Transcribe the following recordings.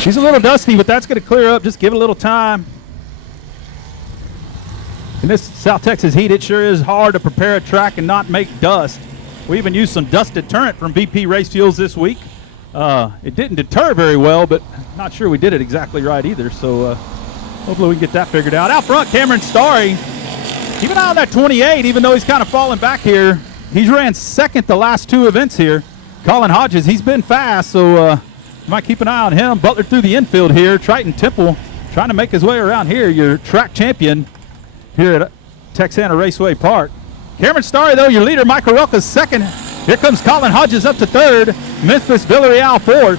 She's a little dusty, but that's going to clear up. Just give it a little time. In this South Texas heat, it sure is hard to prepare a track and not make dust. We even used some dust deterrent from VP Race Fuels this week. It didn't deter very well, but not sure we did it exactly right either. So hopefully we can get that figured out. Out front, Cameron Starry. Keep an eye on that 28, even though he's kind of falling back here. He's ran second the last two events here. Colin Hodges, he's been fast, so you might keep an eye on him. Butler through the infield here. Triton Temple trying to make his way around here. Your track champion here at Texana Raceway Park. Cameron Starry, though, your leader. Mike Horelka's second. Here comes Colin Hodges up to third. Memphis Villarreal fourth.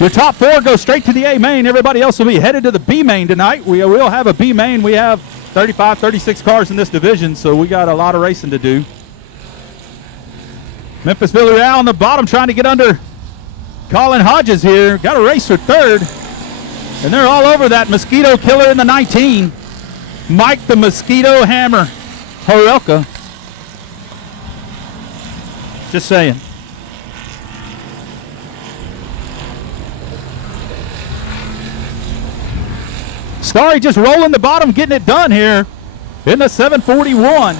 Your top four go straight to the A main. Everybody else will be headed to the B main tonight. We will have a B main. We have 35, 36 cars in this division, so we got a lot of racing to do. Memphis Villarreal on the bottom trying to get under Colin Hodges here. Got a race for third. And they're all over that Mosquito Killer in the 19. Mike the Mosquito Hammer Horelka. Just saying. Starry just rolling the bottom, getting it done here in the 741.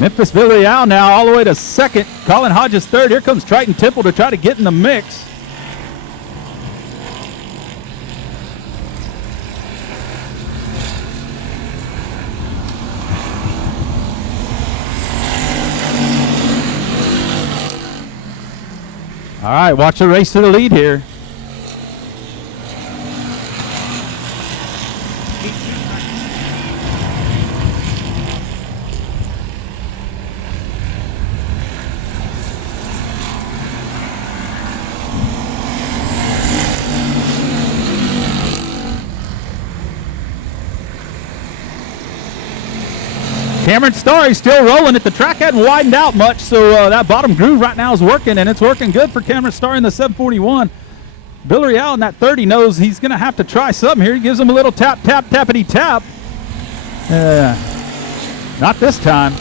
Memphis Villarreal now all the way to second. Colin Hodges third. Here comes Triton Temple to try to get in the mix. All right, watch the race to the lead here. Cameron Starry still rolling it. The track hadn't widened out much, so that bottom groove right now is working, and it's working good for Cameron Starry in the 741. Villarreal in that 30 knows he's going to have to try something here. He gives him a little tap, tap, tappity tap. Not this time.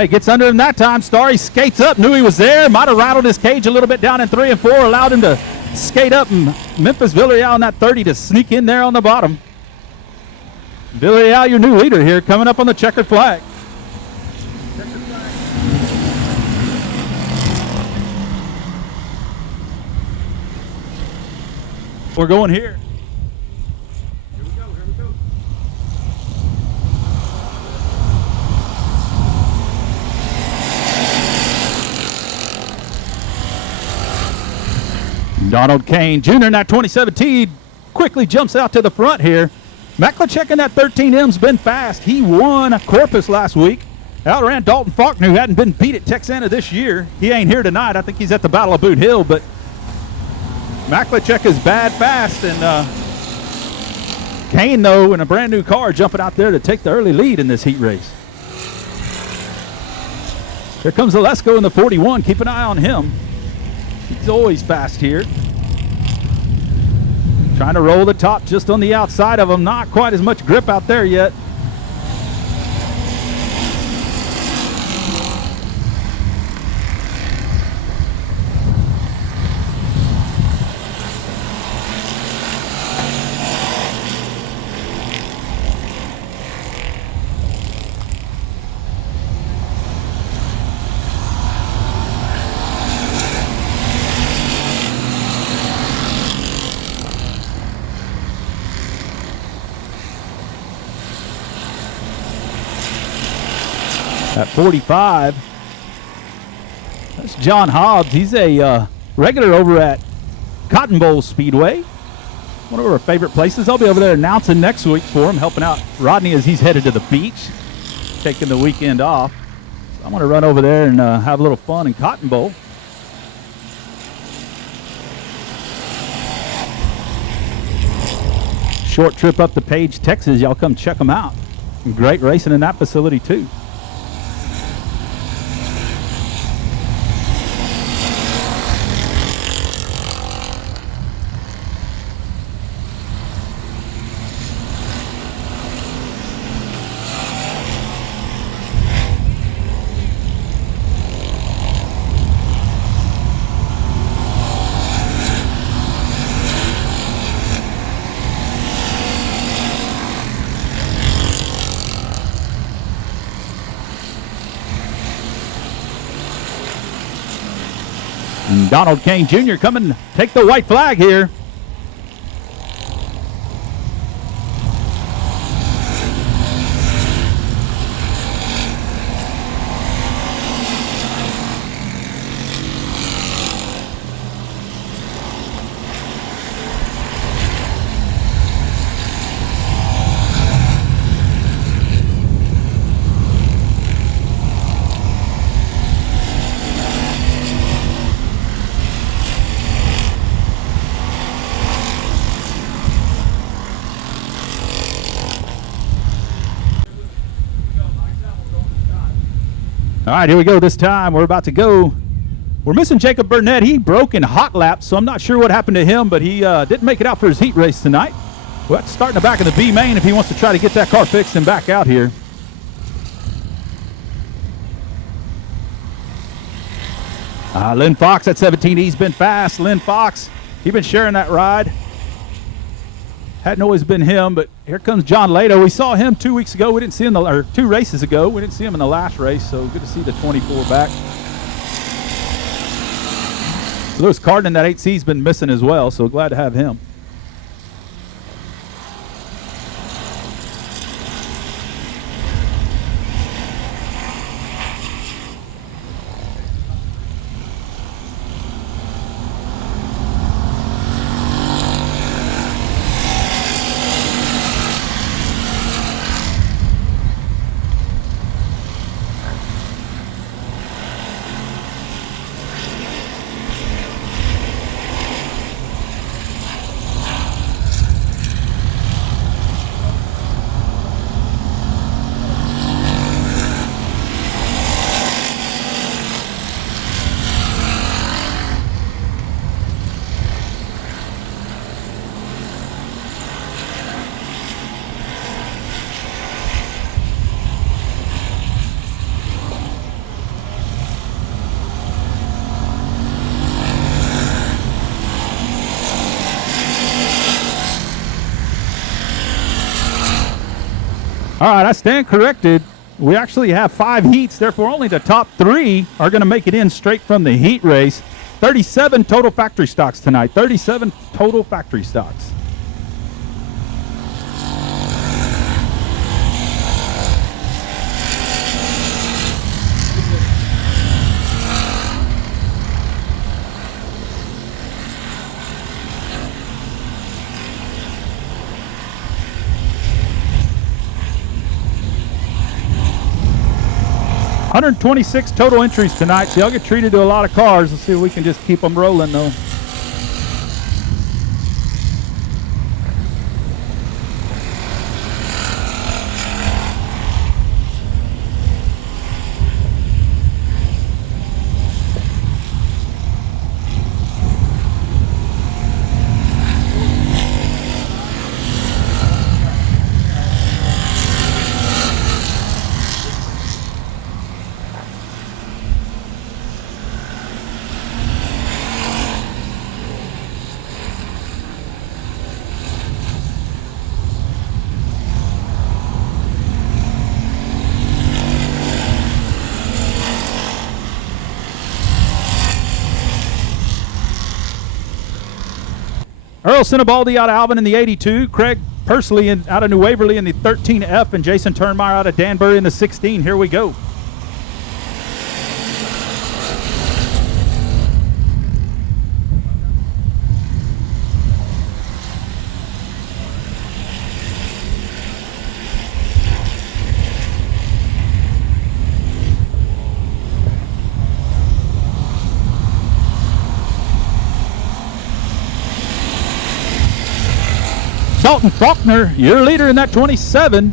He gets under him that time. Starry skates up, knew he was there, might have rattled his cage a little bit down in 3 and 4, allowed him to skate up, and Memphis Villarreal in that 30 to sneak in there on the bottom. Villarreal, your new leader here, coming up on the checkered flag. We're going here. Here we go. Donald Kane Jr. in that 2017 quickly jumps out to the front here. Maklicek in that 13M's been fast. He won Corpus last week. Outran Dalton Faulkner, who hadn't been beat at Texana this year. He ain't here tonight. I think he's at the Battle of Boot Hill, but Maklicek is bad fast, and Kane, though, in a brand new car, jumping out there to take the early lead in this heat race. Here comes Olesko in the 41. Keep an eye on him. He's always fast here. Trying to roll the top just on the outside of him. Not quite as much grip out there yet. At 45, that's John Hobbs. He's a regular over at Cotton Bowl Speedway, one of our favorite places. I'll be over there announcing next week for him, helping out Rodney as he's headed to the beach, taking the weekend off. So I'm going to run over there and have a little fun in Cotton Bowl. Short trip up to Page, Texas. Y'all come check them out. Great racing in that facility, too. And Donald Kane Jr. coming, take the white flag here. All right, here we go this time. We're about to go. We're missing Jacob Burnett. He broke in hot laps, so I'm not sure what happened to him, but he didn't make it out for his heat race tonight. We'll have to start in the back of the B main if he wants to try to get that car fixed and back out here. Lynn Fox at 17, he's been fast. Lynn Fox, he's been sharing that ride. Hadn't always been him, but here comes John Lato. We saw him 2 weeks ago. We didn't see him, or 2 races ago. We didn't see him in the last race, so good to see the 24 back. Lewis Cardin, that 8C's been missing as well, so glad to have him. All right, I stand corrected. We actually have 5 heats, therefore only the top 3 are going to make it in straight from the heat race. 37 total factory stocks tonight. 37 total factory stocks. $126 total entries tonight, so y'all get treated to a lot of cars. Let's see if we can just keep them rolling, though. Earl Sinibaldi out of Alvin in the 82. Craig Pursley out of New Waverly in the 13F. And Jason Turnmeyer out of Danbury in the 16. Here we go. Dalton Faulkner, your leader in that 27.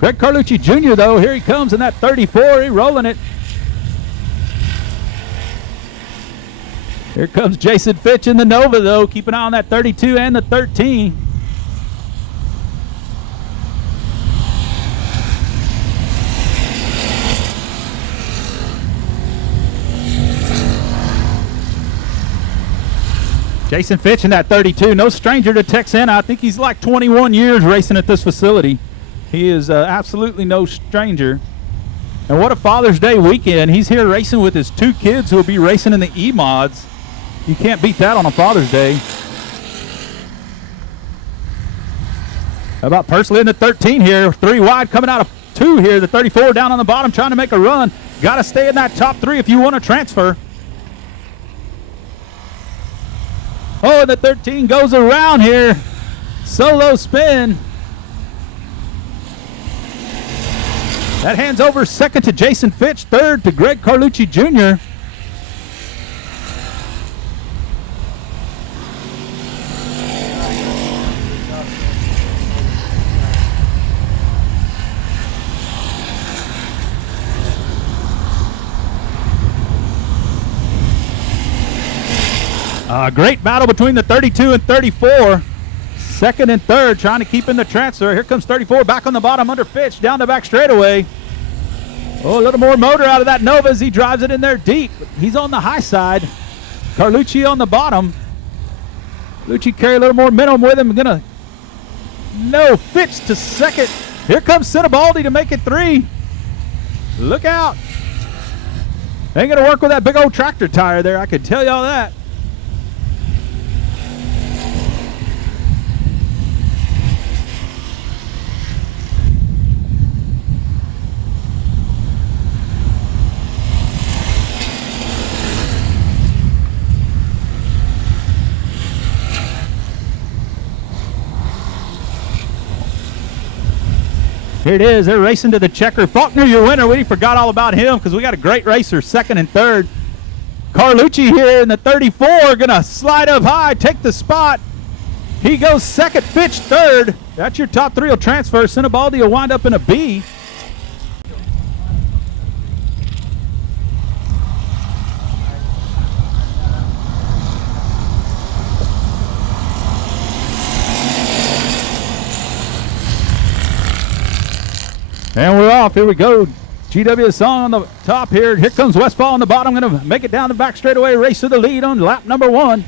Greg Carlucci Jr., though, here he comes in that 34. He's rolling it. Here comes Jason Fitch in the Nova, though. Keep an eye on that 32 and the 13. Jason Fitch in that 32, no stranger to Texana. I think he's like 21 years racing at this facility. He is absolutely no stranger. And what a Father's Day weekend. He's here racing with his 2 kids who will be racing in the E-Mods. You can't beat that on a Father's Day. How about Pursley in the 13 here? 3 wide coming out of 2 here. The 34 down on the bottom trying to make a run. Got to stay in that top 3 if you want to transfer. Oh, and the 13 goes around here. Solo spin. That hands over second to Jason Fitch, third to Greg Carlucci Jr. Great battle between the 32 and 34. Second and third trying to keep in the transfer. Here comes 34 back on the bottom under Fitch down the back straightaway. Oh, a little more motor out of that Nova as he drives it in there deep. He's on the high side. Carlucci on the bottom. Carlucci carry a little more minimum with him. No, Fitch to second. Here comes Sinibaldi to make it 3. Look out. Ain't going to work with that big old tractor tire there, I could tell y'all that. Here it is. They're racing to the checker. Faulkner, your winner. We forgot all about him because we got a great racer, second and third. Carlucci here in the 34, going to slide up high, take the spot. He goes second, Fitch third. That's your top 3 will transfer. Sinibaldi will wind up in a B. And we're off. Here we go. GW song on the top here. Here comes Westfall on the bottom. Going to make it down the back straightaway. Race to the lead on lap number 1.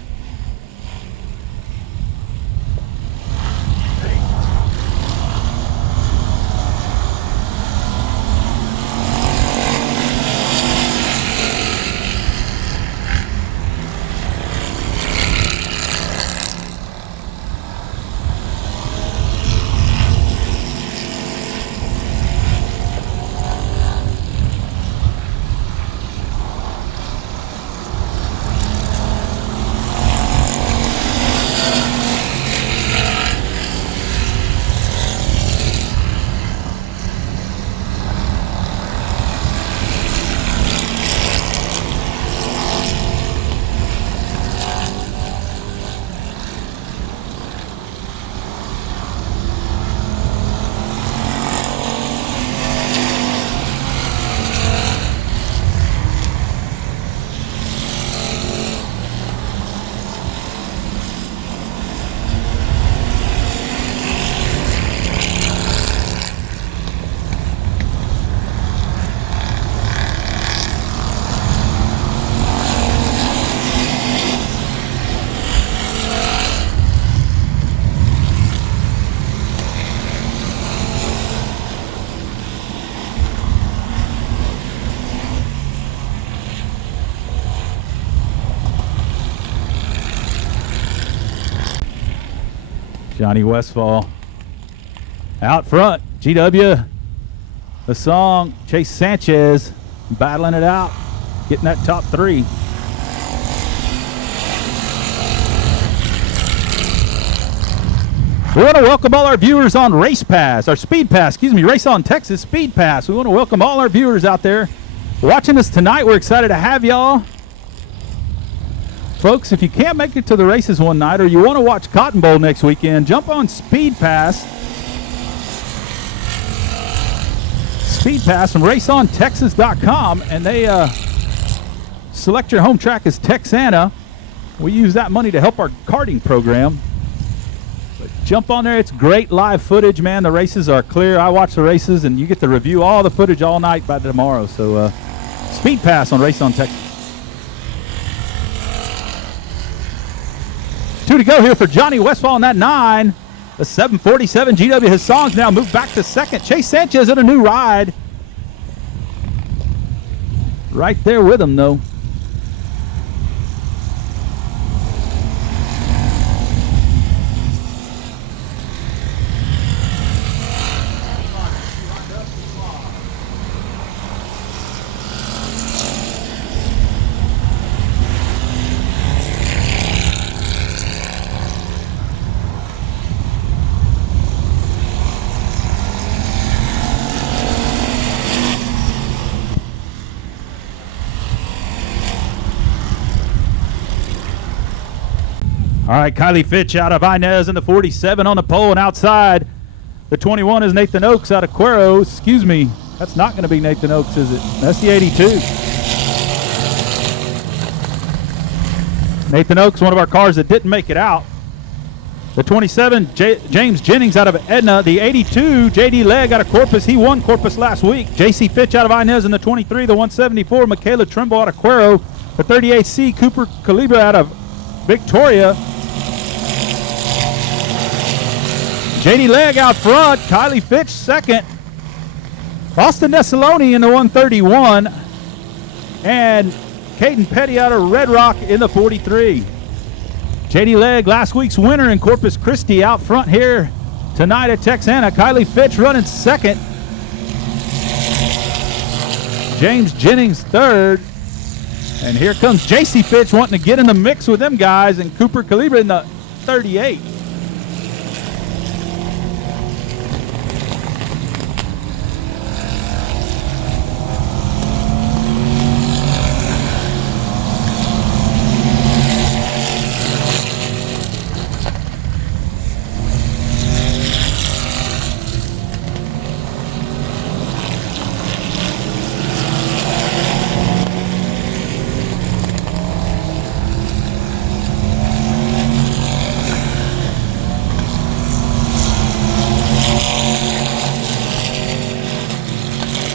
Johnny Westfall out front. GW, the song, Chase Sanchez battling it out, getting that top 3. We want to welcome all our viewers on Race Pass, our Speed Pass, Race on Texas Speed Pass. We want to welcome all our viewers out there watching us tonight. We're excited to have y'all. Folks, if you can't make it to the races one night or you want to watch Cotton Bowl next weekend, jump on Speed Pass. Speed Pass from RaceOnTexas.com, and they select your home track as Texana. We use that money to help our karting program. But jump on there. It's great live footage, man. The races are clear. I watch the races, and you get to review all the footage all night by tomorrow. So Speed Pass on Race on Texas. 2 to go here for Johnny Westfall in that 9. The 747 GW, his songs now moved back to second. Chase Sanchez in a new ride. Right there with him, though. All right, Kylie Fitch out of Inez in the 47 on the pole, and outside the 21 is Nathan Oakes out of Cuero. Excuse me, that's not going to be Nathan Oakes, is it? That's the 82. Nathan Oakes, one of our cars that didn't make it out. The 27, James Jennings out of Edna. The 82, J.D. Legg out of Corpus. He won Corpus last week. J.C. Fitch out of Inez in the 23. The 174, Michaela Trimble out of Cuero. The 38C, Cooper Calibra out of Victoria. J.D. Legg out front. Kylie Fitch second. Austin Nessaloni in the 131. And Caden Petty out of Red Rock in the 43. J.D. Legg, last week's winner in Corpus Christi, out front here tonight at Texana. Kylie Fitch running second. James Jennings third. And here comes J.C. Fitch wanting to get in the mix with them guys, and Cooper Calibra in the 38.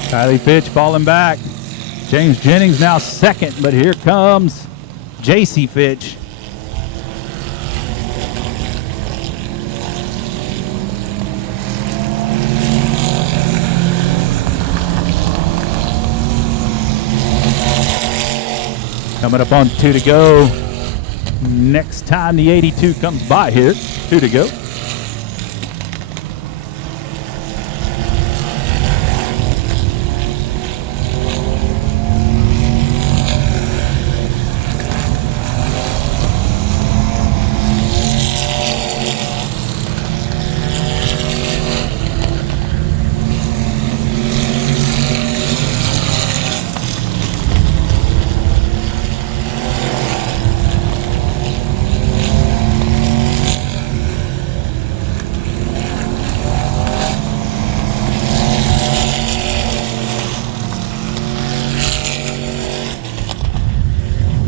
Kylie Fitch falling back. James Jennings now second, but here comes J.C. Fitch. Coming up on 2 to go. Next time the 82 comes by here, 2 to go.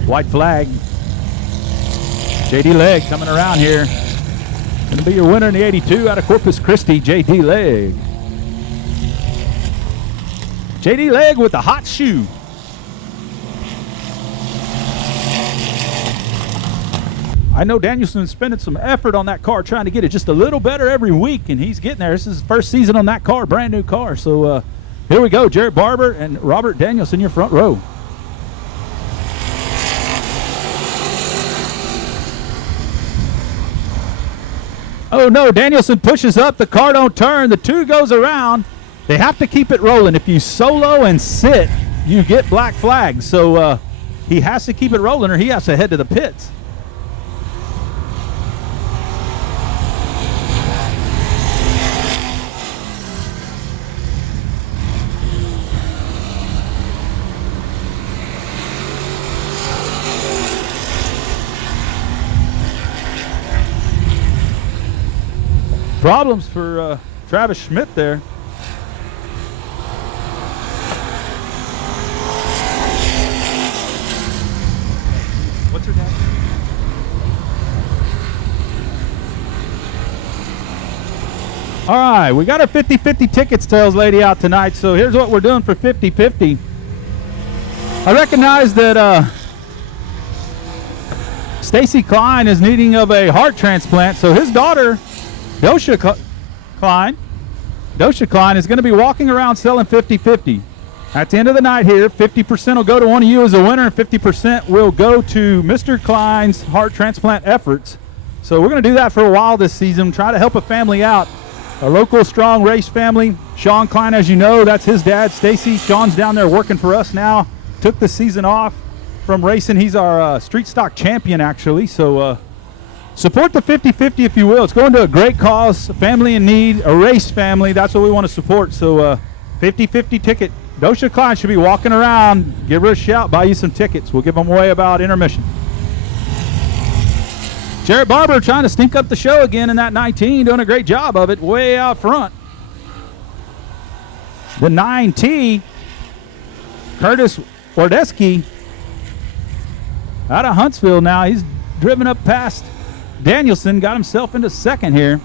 White flag. J.D. Legg coming around here. Going to be your winner in the 82 out of Corpus Christi, J.D. Legg. J.D. Legg with the hot shoe. I know Danielson's spending some effort on that car, trying to get it just a little better every week, and he's getting there. This is his first season on that car, brand new car. So here we go, Jarrett Barber and Robert Danielson, your front row. Oh no, Danielson pushes up, the car don't turn, the 2 goes around. They have to keep it rolling. If you solo and sit, you get black flags. So he has to keep it rolling or he has to head to the pits. Problems for Travis Schmidt there. What's her name? All right, we got our 50-50 ticket sales lady out tonight, so here's what we're doing for 50-50. I recognize that Stacy Klein is needing of a heart transplant, so his daughter Dosha Klein is going to be walking around selling 50-50. At the end of the night here, 50% will go to one of you as a winner, and 50% will go to Mr. Klein's heart transplant efforts. So we're going to do that for a while this season, try to help a family out. A local strong race family. Sean Klein, as you know, that's his dad, Stacy. Sean's down there working for us now. Took the season off from racing. He's our street stock champion, actually. So support the 50-50 if you will. It's going to a great cause, a family in need, a race family. That's what we want to support. So 50-50 ticket. Dosha Klein should be walking around. Give her a shout, buy you some tickets. We'll give them away about intermission. Jarrett Barber trying to stink up the show again in that 19, doing a great job of it way out front. The 9T, Curtis Wardesky, out of Huntsville now. He's driven up past Danielson, got himself into second here.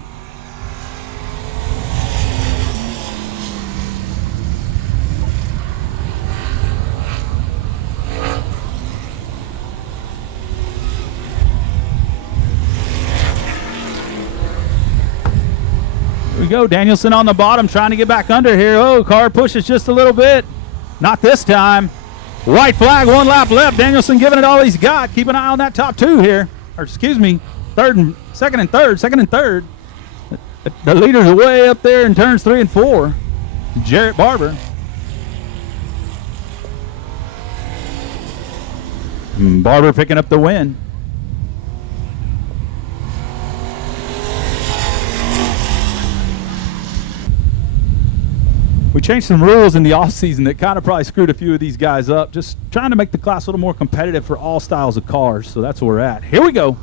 Here we go, Danielson on the bottom trying to get back under here. Oh, car pushes just a little bit. Not this time. White flag, one lap left. Danielson giving it all he's got. Keep an eye on that top two here. Or excuse me, second and third. The leaders are way up there in turns 3 and 4. Jarrett Barber. Barber picking up the win. We changed some rules in the offseason that kind of probably screwed a few of these guys up. Just trying to make the class a little more competitive for all styles of cars. So that's where we're at. Here we go.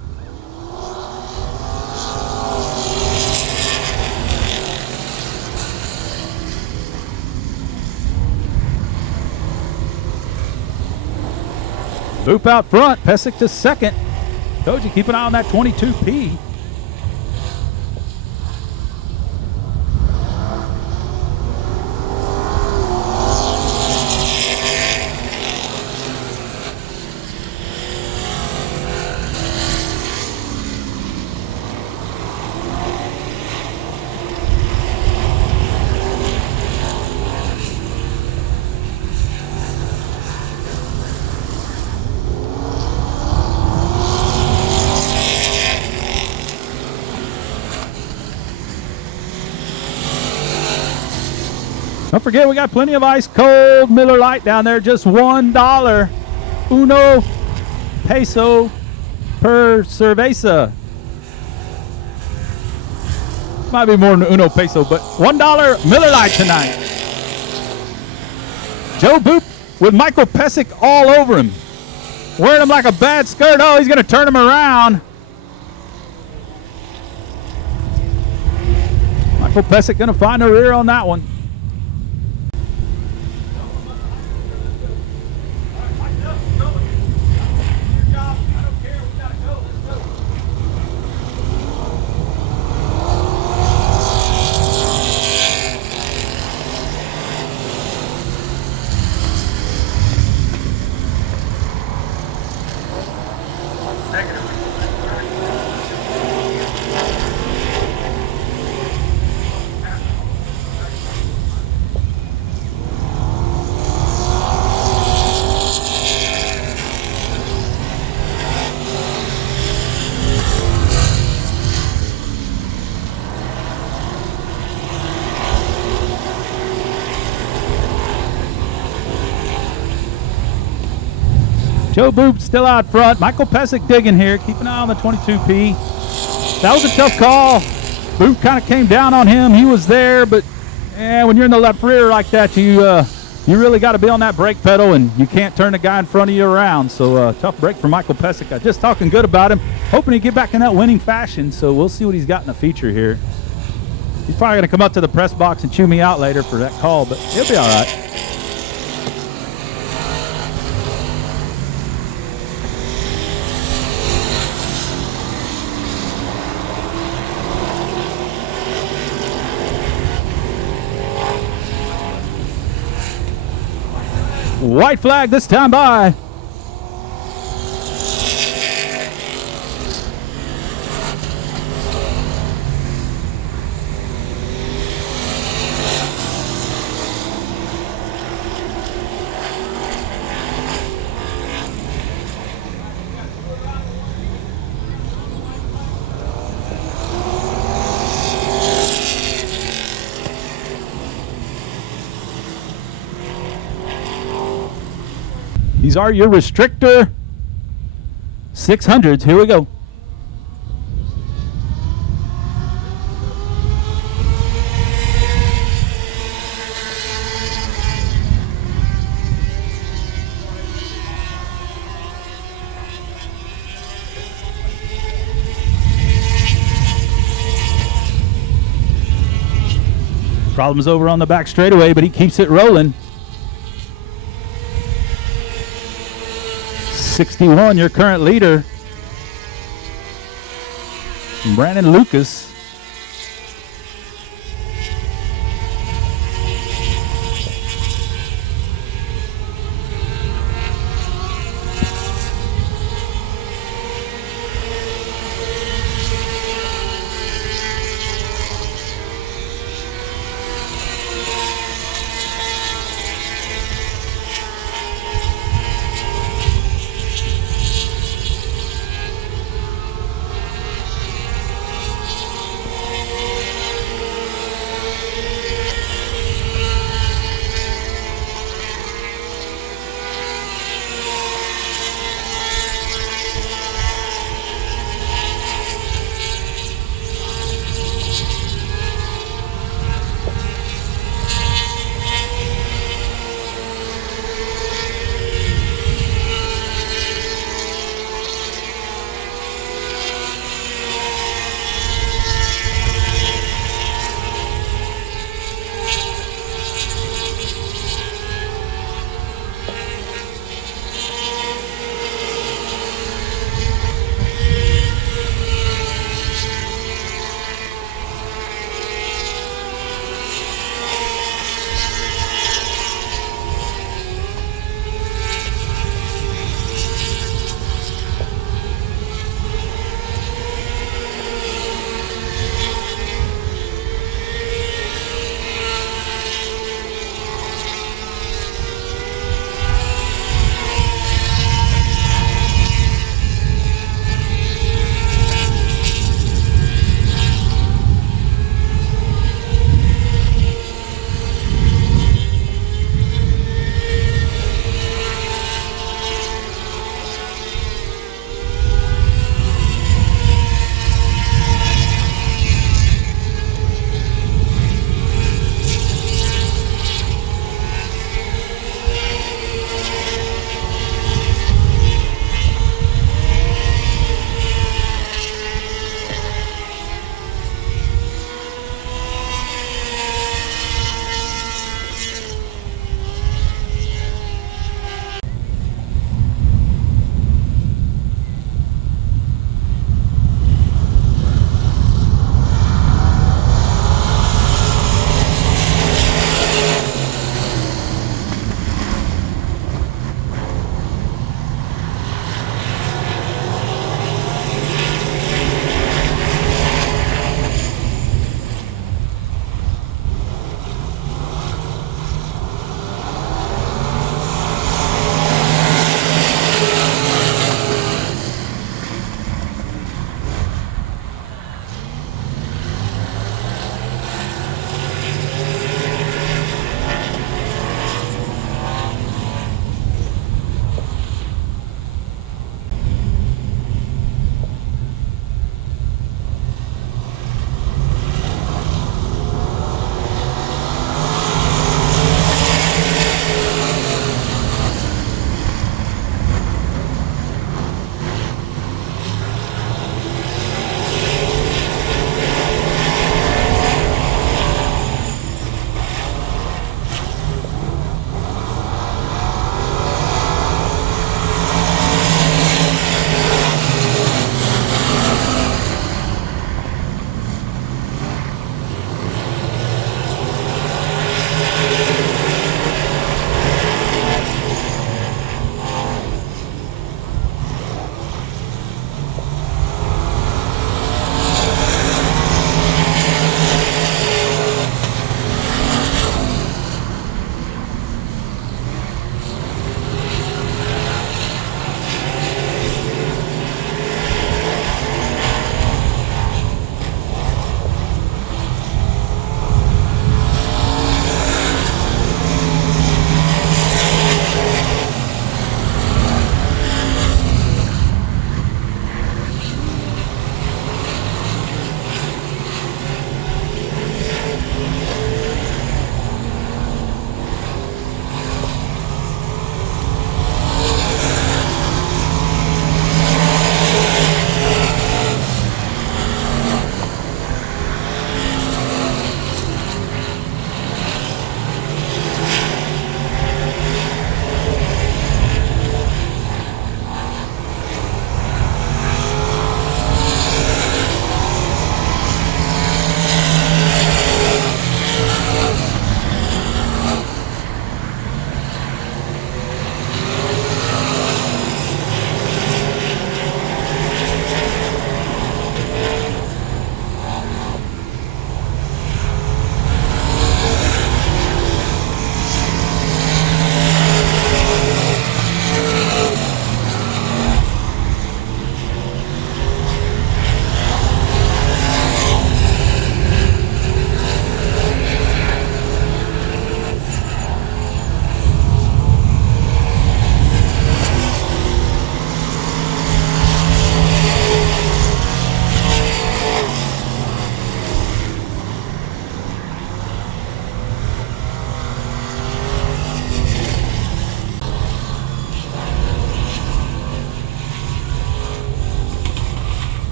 Boop out front. Pesic to second. Told you, keep an eye on that 22P. Don't forget, we got plenty of ice cold Miller Lite down there. Just $1. Uno peso per cerveza. Might be more than uno peso, but $1 Miller Lite tonight. Joe Boop with Michael Pesic all over him. Wearing him like a bad skirt. Oh, he's going to turn him around. Michael Pesic going to find the rear on that one. Joe Boop still out front. Michael Pesic digging here. Keep an eye on the 22P. That was a tough call. Boop kind of came down on him. He was there, but when you're in the left rear like that, you really got to be on that brake pedal, and you can't turn the guy in front of you around. So tough break for Michael Pesic. Just talking good about him. Hoping he get back in that winning fashion. So we'll see what he's got in the feature here. He's probably going to come up to the press box and chew me out later for that call, but he'll be all right. White flag this time by. These are your restrictor 600s. Here we go. Problems over on the back straightaway, but he keeps it rolling. 61, your current leader. Brandon Lucas.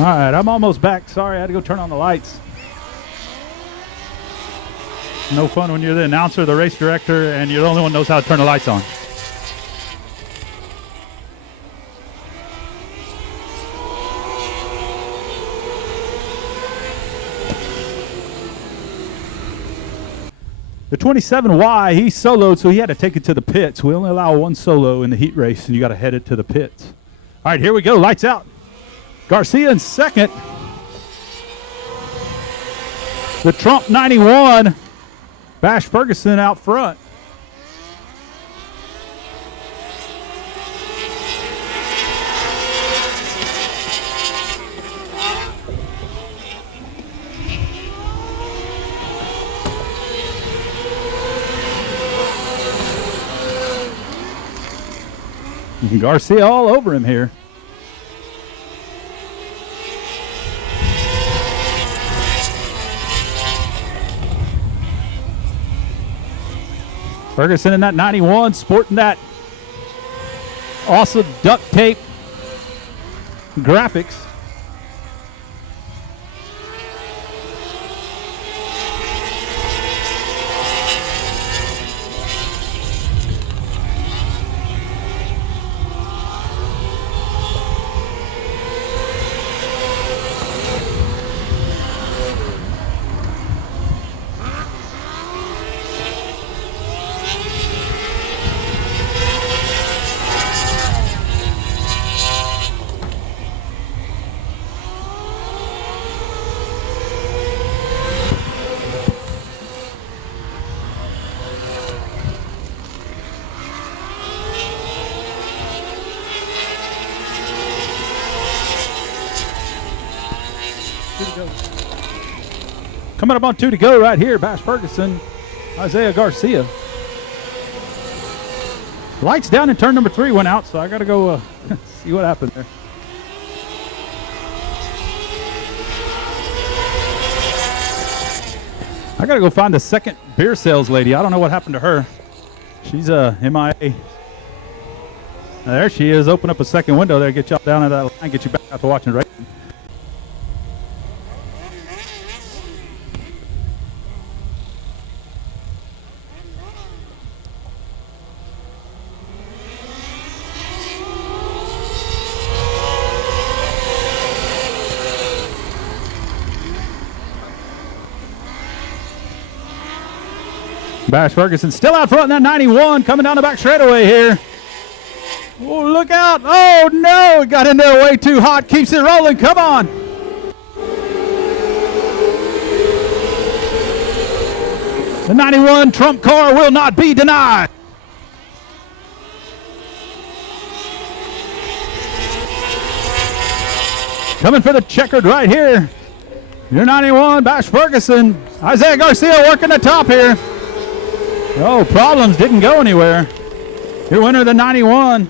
All right, I'm almost back. Sorry, I had to go turn on the lights. No fun when you're the announcer, the race director, and you're the only one who knows how to turn the lights on. The 27Y, he soloed, so he had to take it to the pits. We only allow one solo in the heat race, and you got to head it to the pits. All right, here we go. Lights out. Garcia in second. The Trump 91, Bash Ferguson out front. Garcia all over him here. Ferguson in that 91, sporting that awesome duct tape graphics. Coming up on 2 to go right here, Bash Ferguson, Isaiah Garcia. Lights down in turn number 3 went out, so I got to go see what happened there. I got to go find the second beer sales lady. I don't know what happened to her. She's MIA. There she is. Open up a second window there, get you all down to that line, get you back out to watching racing. Bash Ferguson still out front in that 91, coming down the back straightaway here. Oh, look out. Oh, no. It got in there way too hot. Keeps it rolling. Come on. The 91 Trump car will not be denied. Coming for the checkered right here. Your 91, Bash Ferguson. Isaiah Garcia working the top here. Oh, problems didn't go anywhere. Your winner, the 91.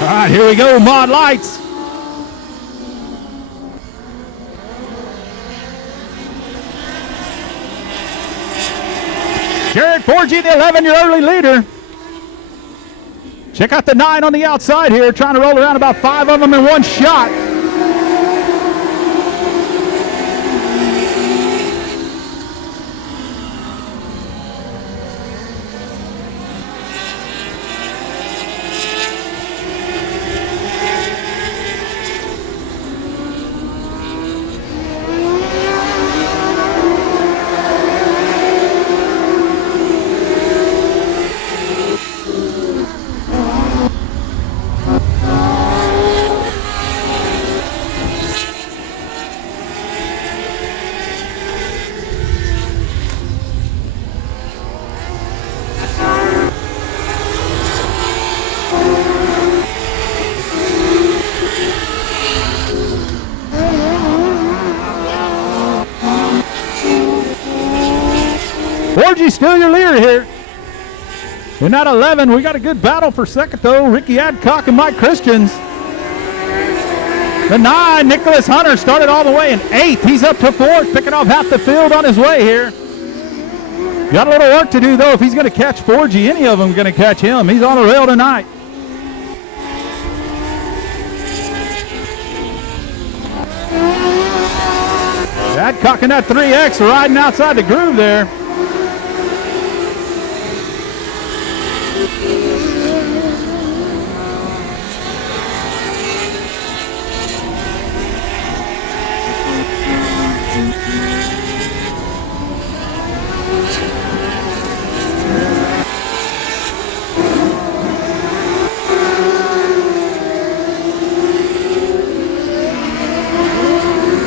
All right, here we go, mod lights. Jared Forgy, the 11, your early leader. Check out the 9 on the outside here, trying to roll around about 5 of them in one shot. Forgy still your leader here. In that 11, we got a good battle for second though. Ricky Adcock and Mike Christians. The 9, Nicholas Hunter, started all the way in 8th. He's up to 4th, picking off half the field on his way here. Got a little work to do, though, if he's going to catch 4G. Any of them going to catch him. He's on a rail tonight. Adcock in that 3X riding outside the groove there.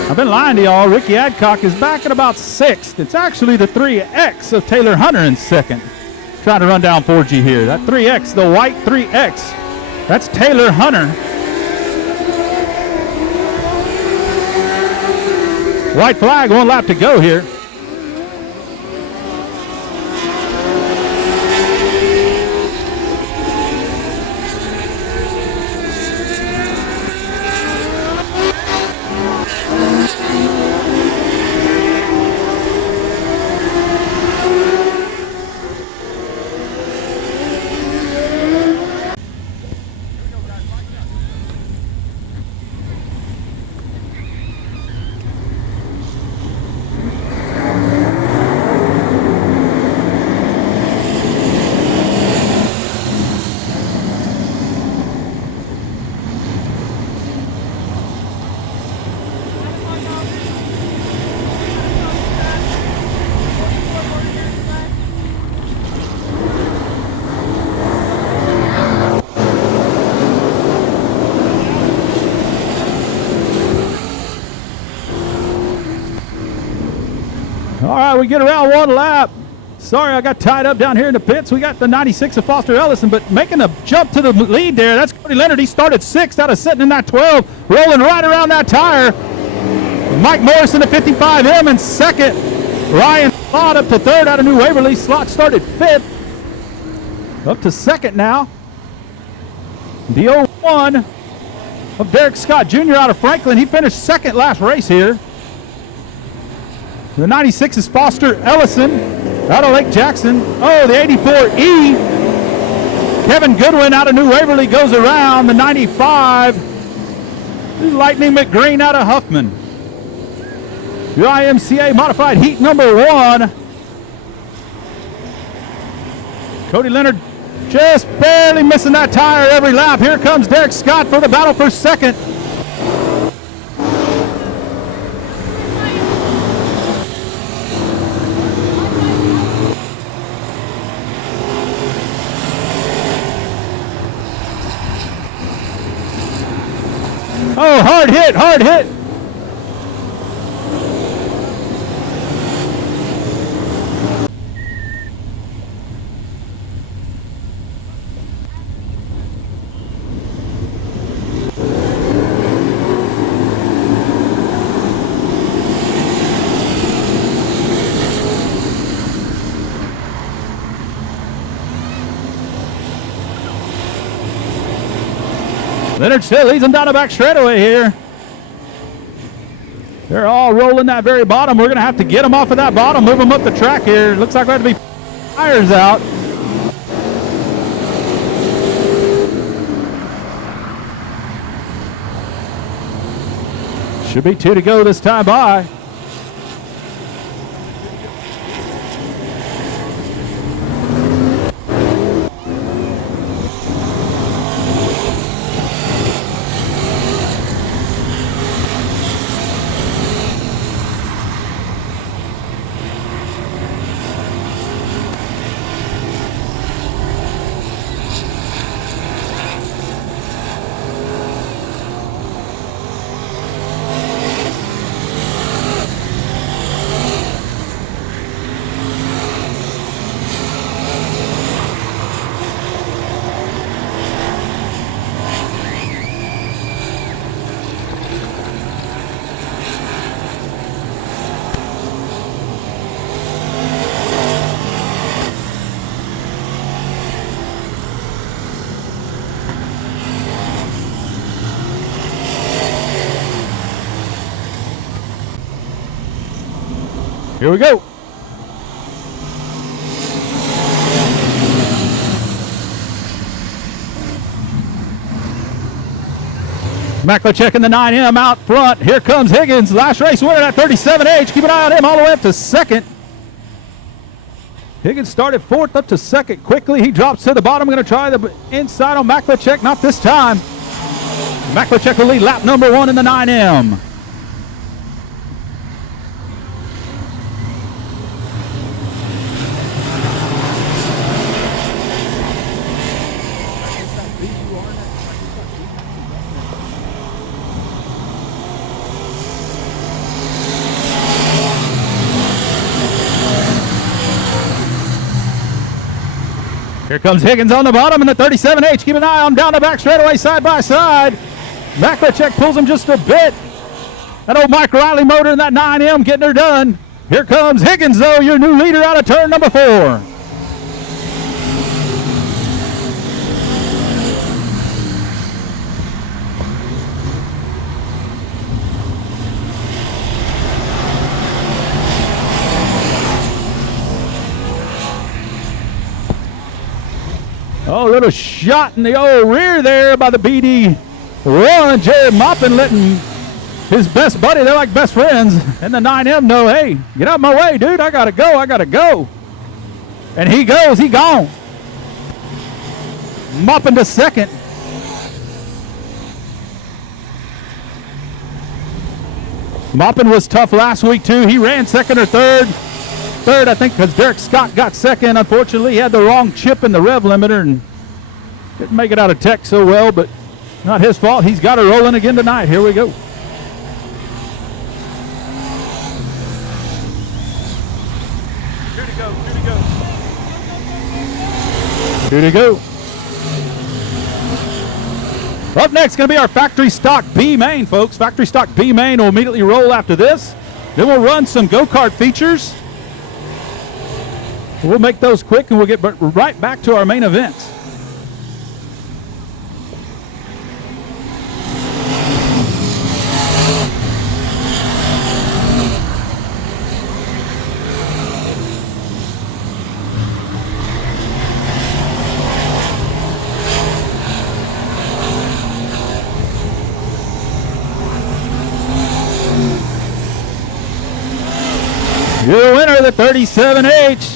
I've been lying to y'all. Ricky Adcock is back at about 6th. It's actually the 3X of Taylor Hunter in 2nd. Trying to run down 4G here. That 3X, the white 3X, that's Taylor Hunter. White flag, 1 lap to go here. All right, we get around 1 lap. Sorry, I got tied up down here in the pits. We got the 96 of Foster Ellison, but making a jump to the lead there. That's Cody Leonard. He started 6th out of sitting in that 12, rolling right around that tire. Mike Morrison at 55M in 2nd. Ryan Slott up to 3rd out of New Waverly. Slott started 5th. Up to 2nd now. The 01 of Derek Scott Jr. out of Franklin. He finished 2nd last race here. The 96 is Foster Ellison out of Lake Jackson. Oh, the 84E. Kevin Goodwin out of New Waverly goes around. The 95. Lightning McGreen out of Huffman. The IMCA modified heat number 1. Cody Leonard just barely missing that tire every lap. Here comes Derek Scott for the battle for 2nd. Oh, hard hit, hard hit. Leonard still leads them down the back straightaway here. They're all rolling that very bottom. We're going to have to get them off of that bottom, move them up the track here. Looks like we have to be tires out. Should be 2 to go this time by. Here we go. Maklicek in the 9M out front. Here comes Higgins, last race winner at 37H. Keep an eye on him all the way up to second. Higgins started fourth up to second quickly. He drops to the bottom. Going to try the inside on Maklicek. Not this time. Maklicek will lead lap number 1 in the 9M. Here comes Higgins on the bottom in the 37H. Keep an eye on down the back straightaway side by side. Maklicek pulls him just a bit. That old Mike Riley motor in that 9M getting her done. Here comes Higgins, though, your new leader out of turn number 4. Oh, a little shot in the old rear there by the BD1. Jared Moppin letting his best buddy, they're like best friends, and the 9M know, hey, get out of my way, dude. I got to go. And he goes. He gone. Moppin to second. Moppin was tough last week, too. He ran second or third. Third, I think, because Derek Scott got second. Unfortunately, he had the wrong chip in the rev limiter and didn't make it out of tech so well, but not his fault. He's got her rolling again tonight. Here we go. Here to go. Up next, going to be our factory stock B main, folks. Factory stock B main will immediately roll after this. Then we'll run some go-kart features. We'll make those quick and we'll get right back to our main events. Your winner, the 37H.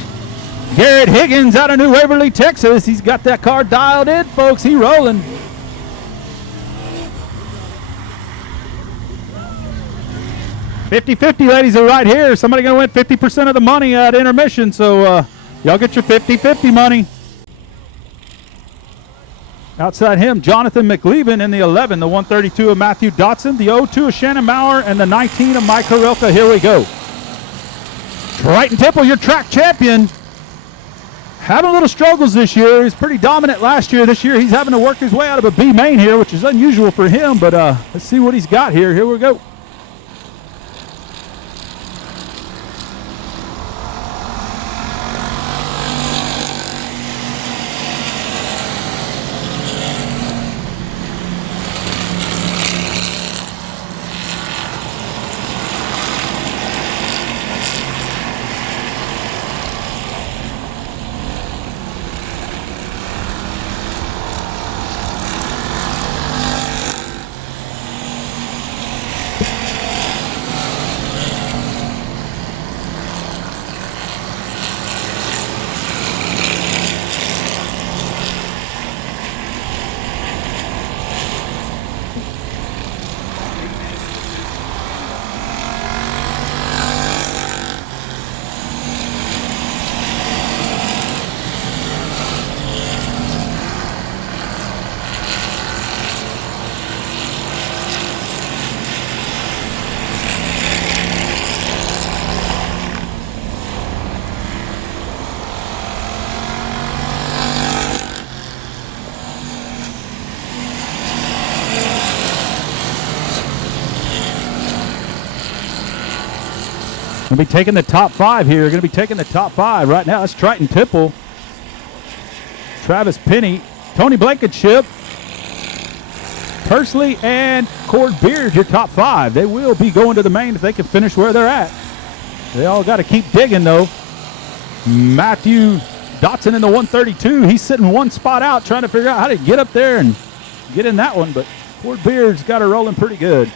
Garrett Higgins out of New Waverly, Texas. He's got that car dialed in, folks. He's rolling. $50-50, ladies, are right here. Somebody going to win 50% of the money at intermission, so y'all get your 50-50 money. Outside him, Jonathan McLeavin in the 11, the 132 of Matthew Dotson, the 02 of Shannon Maurer, and the 19 of Mike Harelka. Here we go. Triton Temple, your track champion. Having a little struggles this year. He's pretty dominant last year. This year he's having to work his way out of a B main here, which is unusual for him, but let's see what he's got here. Here we go. Going to be taking the top 5 here. Going to be taking the top 5 right now. That's Triton Temple, Travis Penny, Tony Blankenship, Persley, and Cord Beard, your top 5. They will be going to the main if they can finish where they're at. They all got to keep digging, though. Matthew Dotson in the 132. He's sitting one spot out trying to figure out how to get up there and get in that one, but Ford Beard's got her rolling pretty good.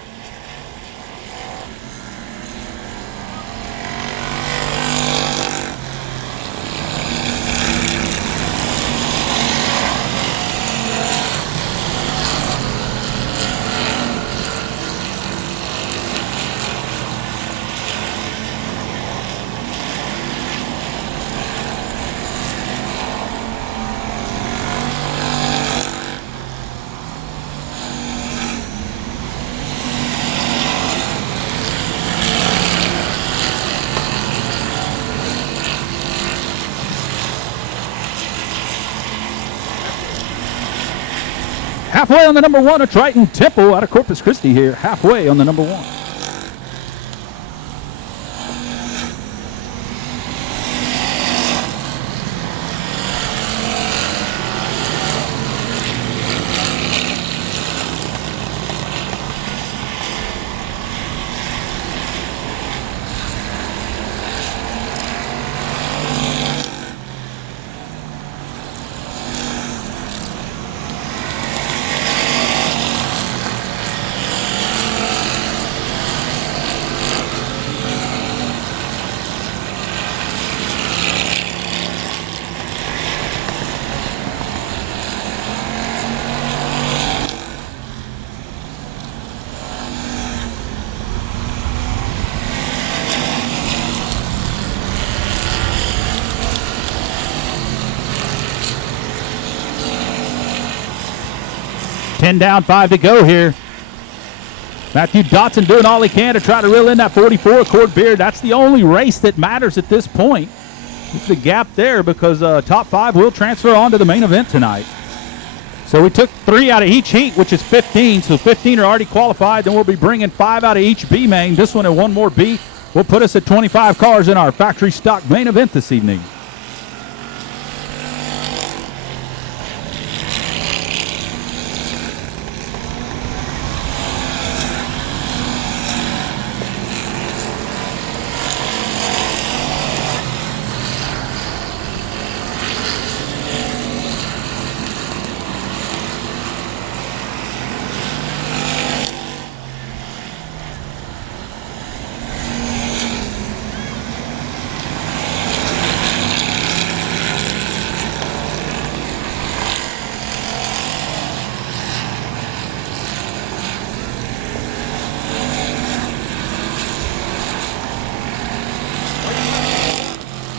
Halfway on the number 1 of Triton Temple out of Corpus Christi here. Halfway on the number 1. Ten down, 5 to go here. Matthew Dotson doing all he can to try to reel in that 44 Cord Beard. That's the only race that matters at this point. It's the gap there because top 5 will transfer on to the main event tonight. So we took 3 out of each heat, which is 15. So 15 are already qualified. Then we'll be bringing 5 out of each B main. This one and one more B will put us at 25 cars in our factory stock main event this evening.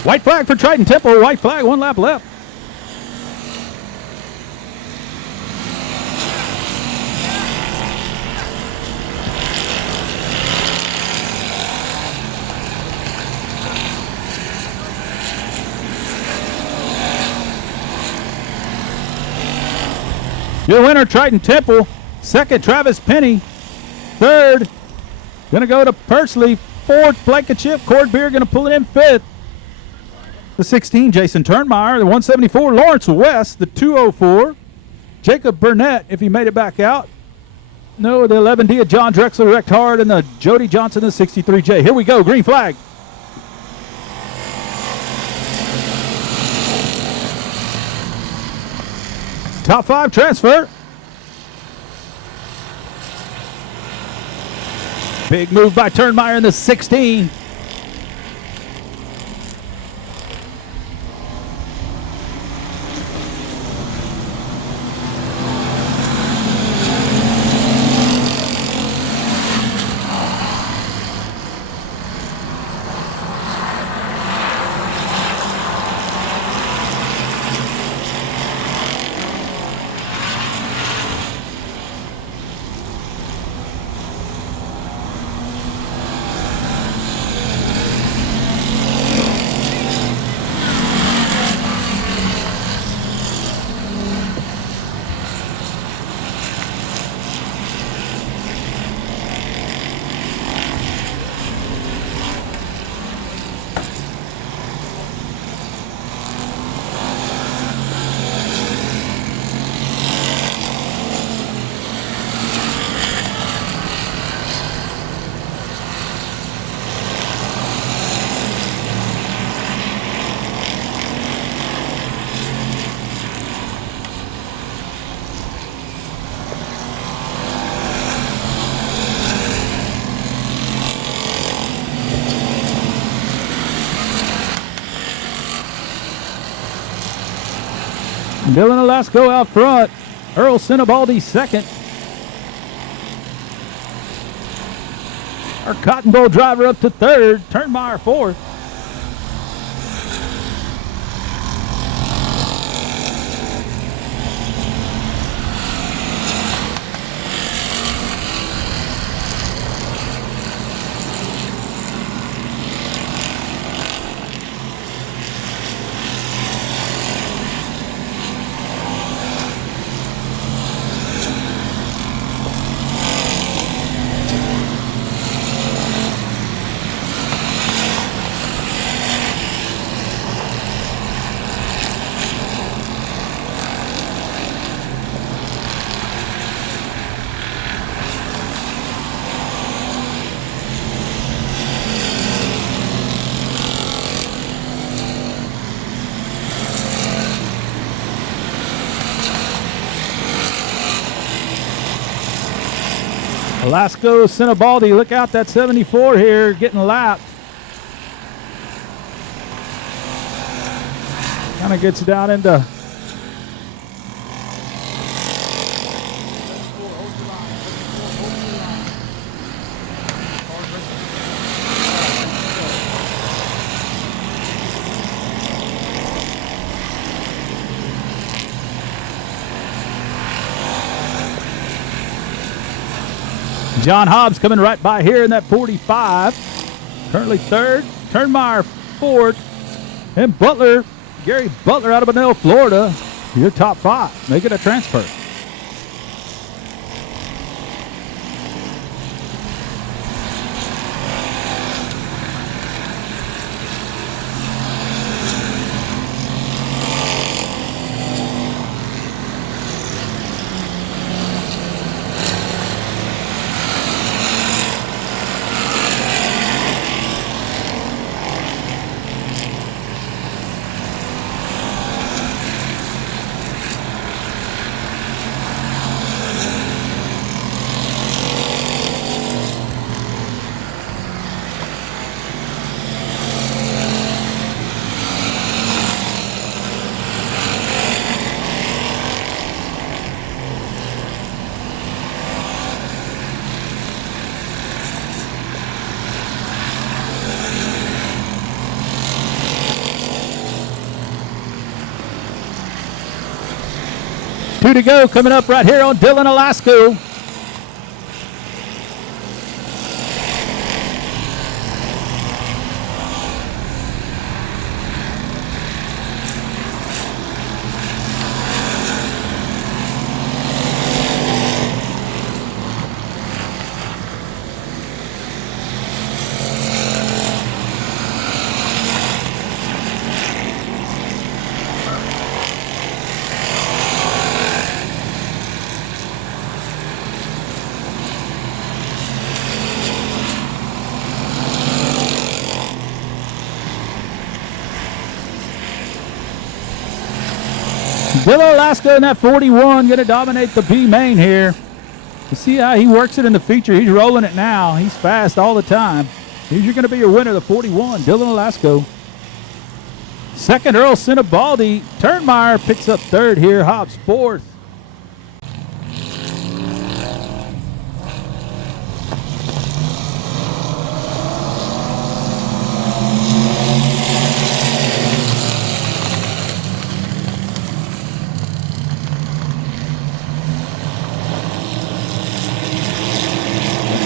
White flag for Triton Temple. White flag, 1 lap left. Your winner, Triton Temple. Second, Travis Penny. Third, going to go to Pursley. Fourth, Blankenship. Cord Beer going to pull it in fifth. The 16, Jason Turnmeyer. The 174, Lawrence West. The 204, Jacob Burnett, if he made it back out. No, the 11D of John Drexler, wrecked hard, and the Jody Johnson, the 63J. Here we go, green flag. Top 5 transfer. Big move by Turnmeyer in the 16. Dylan Alasko out front. Earl Sinibaldi second. Our Cotton Bowl driver up to third. Turnmeyer fourth. Alasko, Sinibaldi, look out, that 74 here getting lapped. Kind of gets down into John Hobbs coming right by here in that 45. Currently third. Turnmeyer fourth. And Butler, Gary Butler out of Bonell, Florida. Your top five. Make it a transfer. Two to go coming up right here on Dylan Alasko. Dylan Alasko in that 41 going to dominate the B main here. You see how he works it in the feature. He's rolling it now. He's fast all the time. He's going to be your winner, the 41, Dylan Alasko. Second, Earl Sinibaldi. Turnmeyer picks up third here. Hobbs fourth.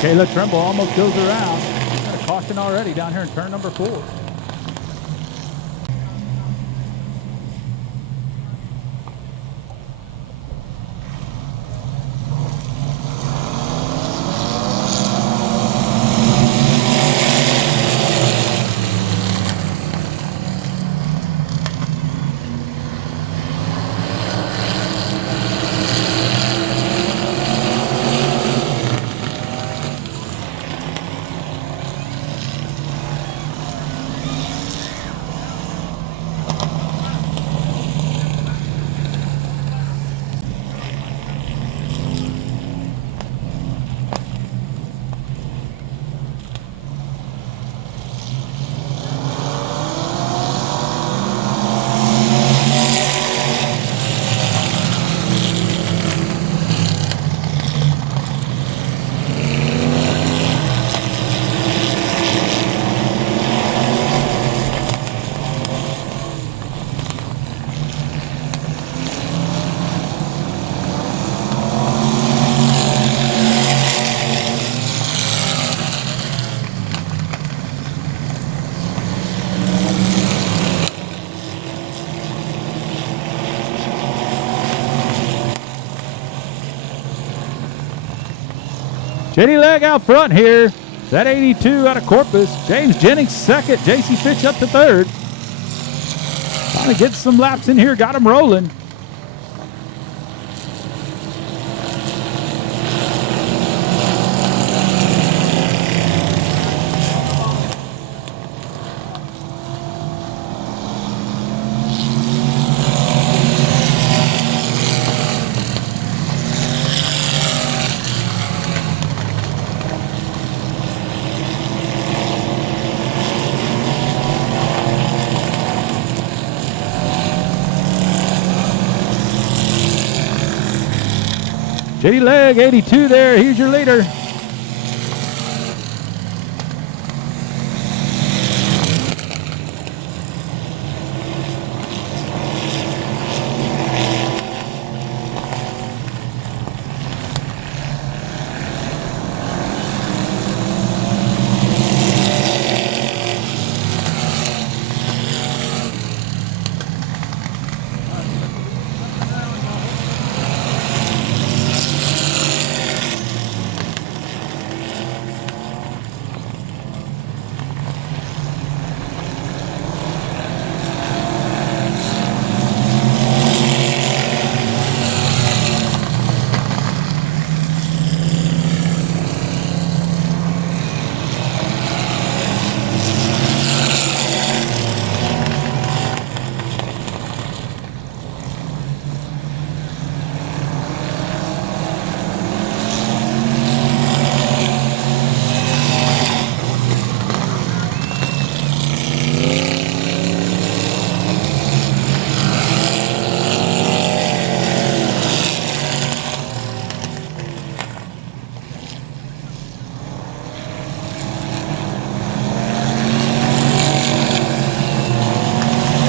Kayla Trimble almost goes around. Got a caution already down here in turn number 4. JD Legg out front here. That 82 out of Corpus. James Jennings second. JC Fitch up to third. Trying to get some laps in here. Got him rolling. JD Legg, 82 there. Here's your leader.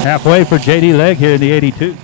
Halfway for JD Legg here in the 82.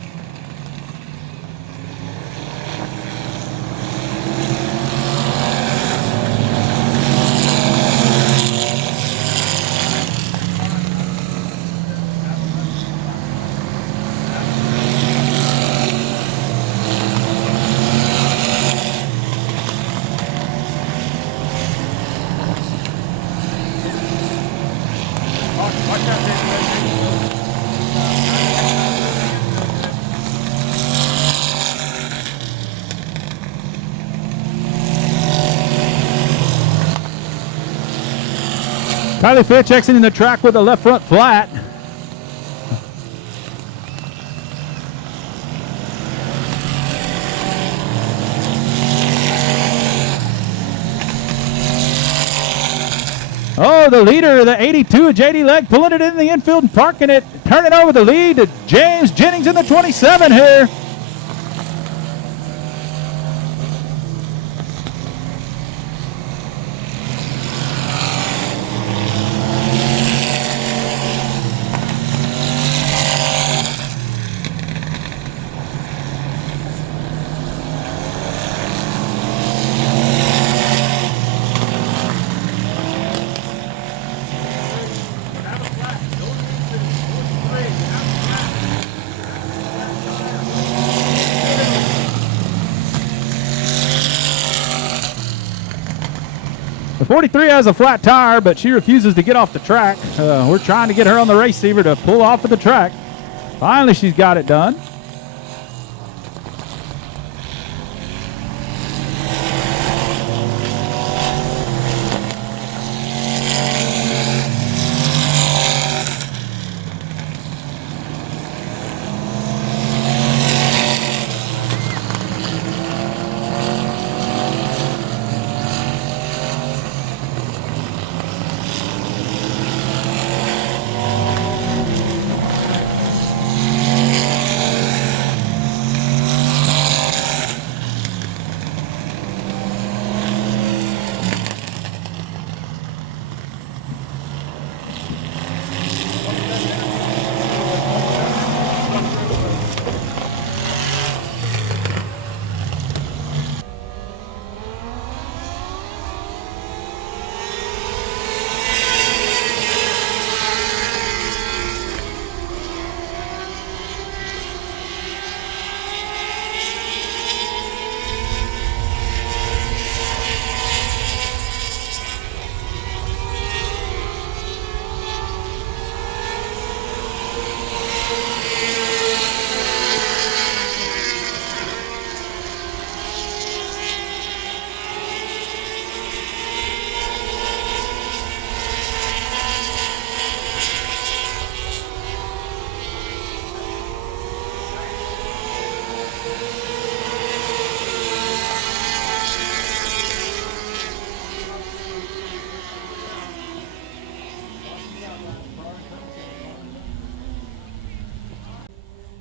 Kylie Fitch exiting the track with a left front flat. Oh, the leader, the 82 of JD Legg, pulling it in the infield and parking it, turning over the lead to James Jennings in the 27 here. The 43 has a flat tire, but she refuses to get off the track. We're trying to get her on the receiver to pull off of the track. Finally, she's got it done.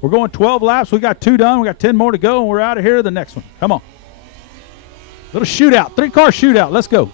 We're going 12 laps. We got 2 done. We got 10 more to go, and we're out of here to the next one. Come on. Little shootout, 3-car shootout. Let's go.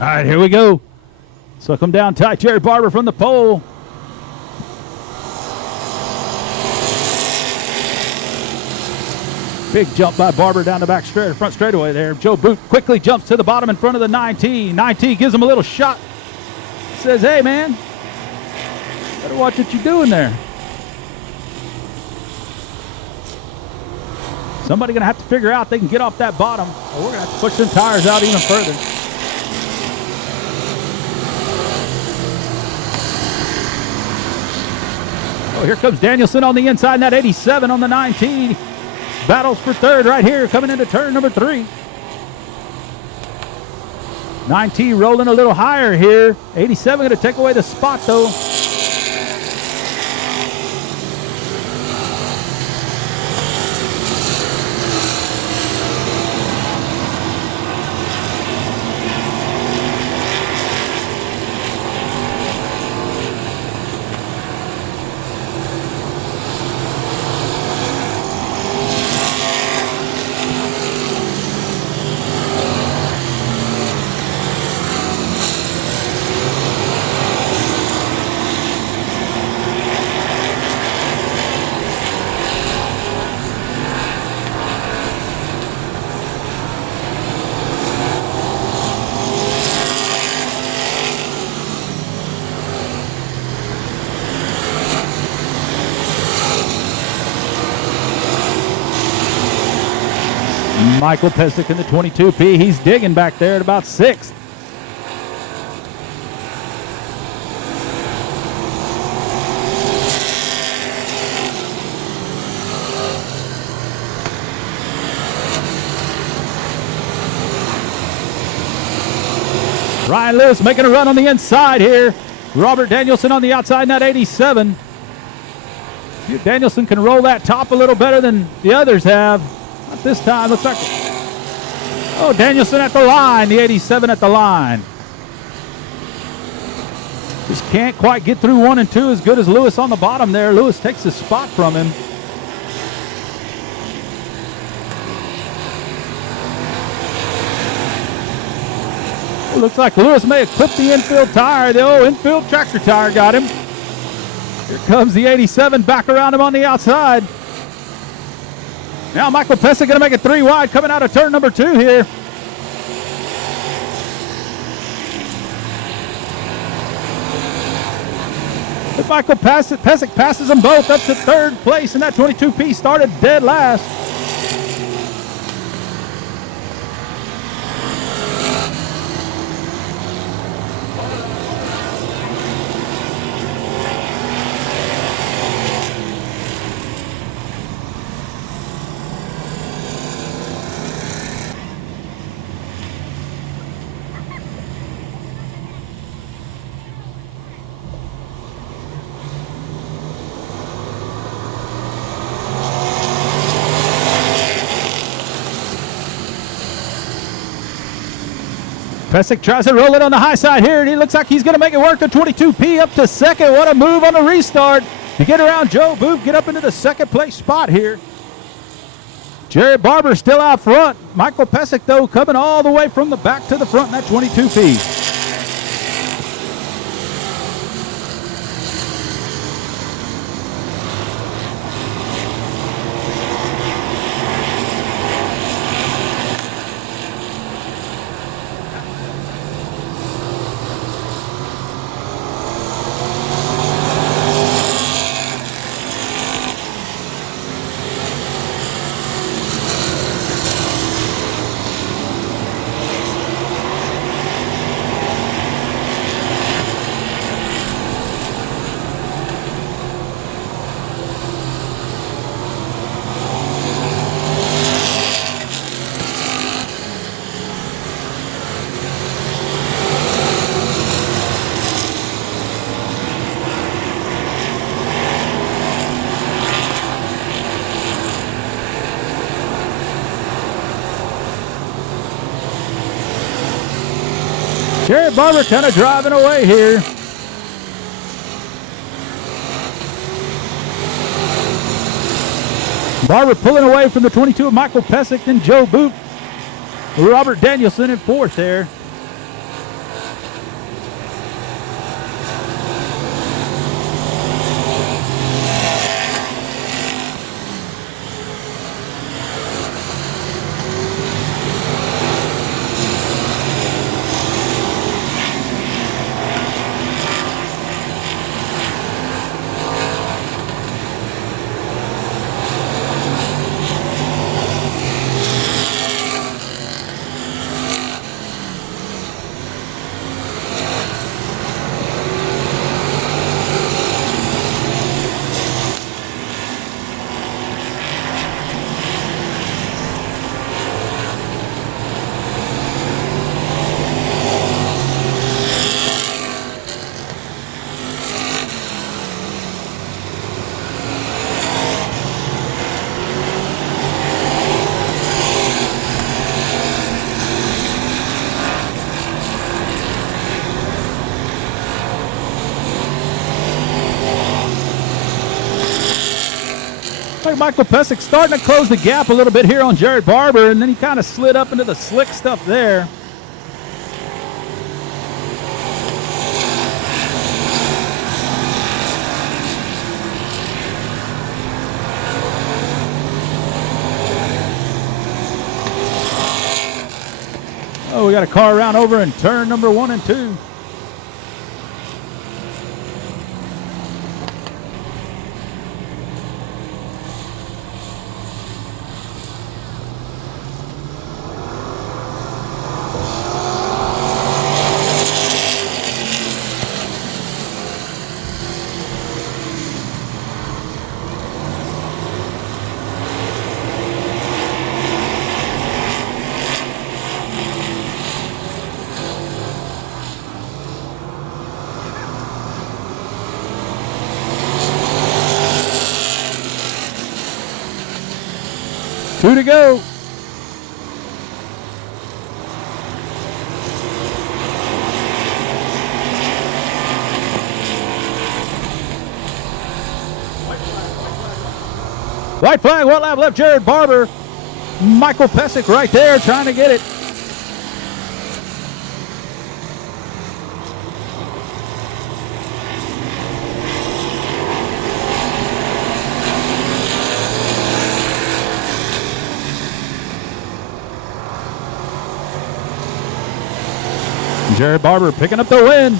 All right, here we go. So come down tight. Jerry Barber from the pole. Big jump by Barber down the back straight, front straightaway there. Joe Boot quickly jumps to the bottom in front of the 9T. 9T gives him a little shot. Says, hey, man, better watch what you're doing there. Somebody going to have to figure out they can get off that bottom, or we're going to have to push them tires out even further. Oh, here comes Danielson on the inside, and that 87 on the 9T. Battles for third right here, coming into turn number 3. 9T rolling a little higher here. 87 going to take away the spot, though. Michael Pesic in the 22P. He's digging back there at about 6th. Ryan Lewis making a run on the inside here. Robert Danielson on the outside in that 87. Danielson can roll that top a little better than the others have. Not this time. Looks like, oh, Danielson at the line. The 87 at the line. Just can't quite get through 1 and 2 as good as Lewis on the bottom there. Lewis takes his spot from him. It looks like Lewis may have clipped the infield tire. The infield tractor tire got him. Here comes the 87 back around him on the outside. Now Michael Pesic going to make it 3 wide coming out of turn number 2 here. If Michael Pesic passes them both up to 3rd place in that 22P, started dead last. Pesic tries to roll it on the high side here, and he looks like he's going to make it work. The 22P up to 2nd. What a move on the restart to get around Joe Boop, get up into the 2nd place spot here. Jared Barber still out front. Michael Pesic, though, coming all the way from the back to the front in that 22P. Jared Barber kind of driving away here. Barber pulling away from the 22 of Michael Pesic, then Joe Boop. Robert Danielson in 4th there. Like Michael Pesic starting to close the gap a little bit here on Jared Barber, and then he kind of slid up into the slick stuff there. Oh, we got a car around over in turn number 1 and 2. 2 to go. White flag, 1 lap left. Jared Barber. Michael Pesic right there trying to get it. Jared Barber picking up the win.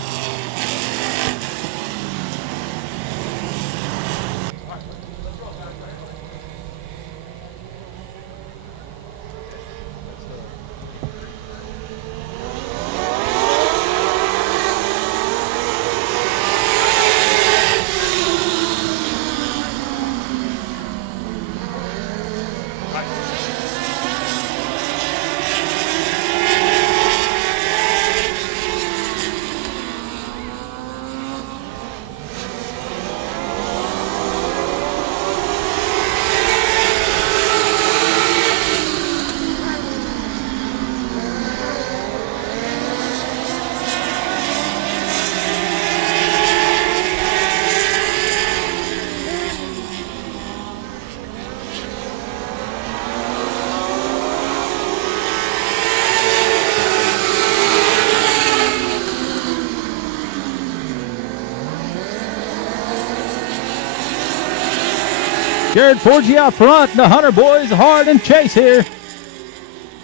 Jared Forgy out front. The Hunter boys hard in chase here.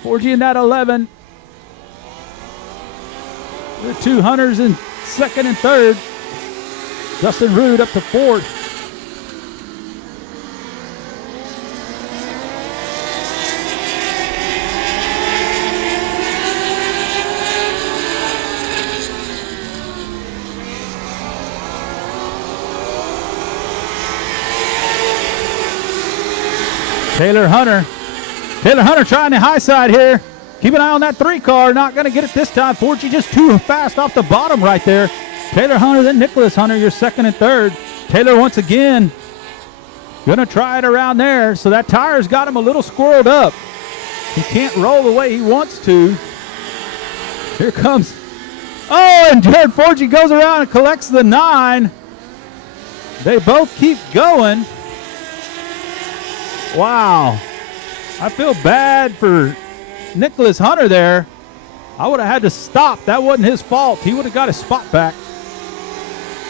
Forgy in that 11. The 2 Hunters in second and third. Justin Roode up to fourth. Taylor Hunter trying the high side here. Keep an eye on that 3 car. Not going to get it this time. Forgy just too fast off the bottom right there. Taylor Hunter, then Nicholas Hunter, your second and third. Taylor once again going to try it around there. So that tire's got him a little squirreled up. He can't roll the way he wants to. Here comes. Oh, and Jared Forgy goes around and collects the 9. They both keep going. Wow. I feel bad for Nicholas Hunter there. I would have had to stop. That wasn't his fault. He would have got his spot back.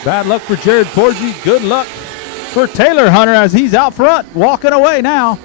Bad luck for Jared Forgy. Good luck for Taylor Hunter as he's out front, walking away now.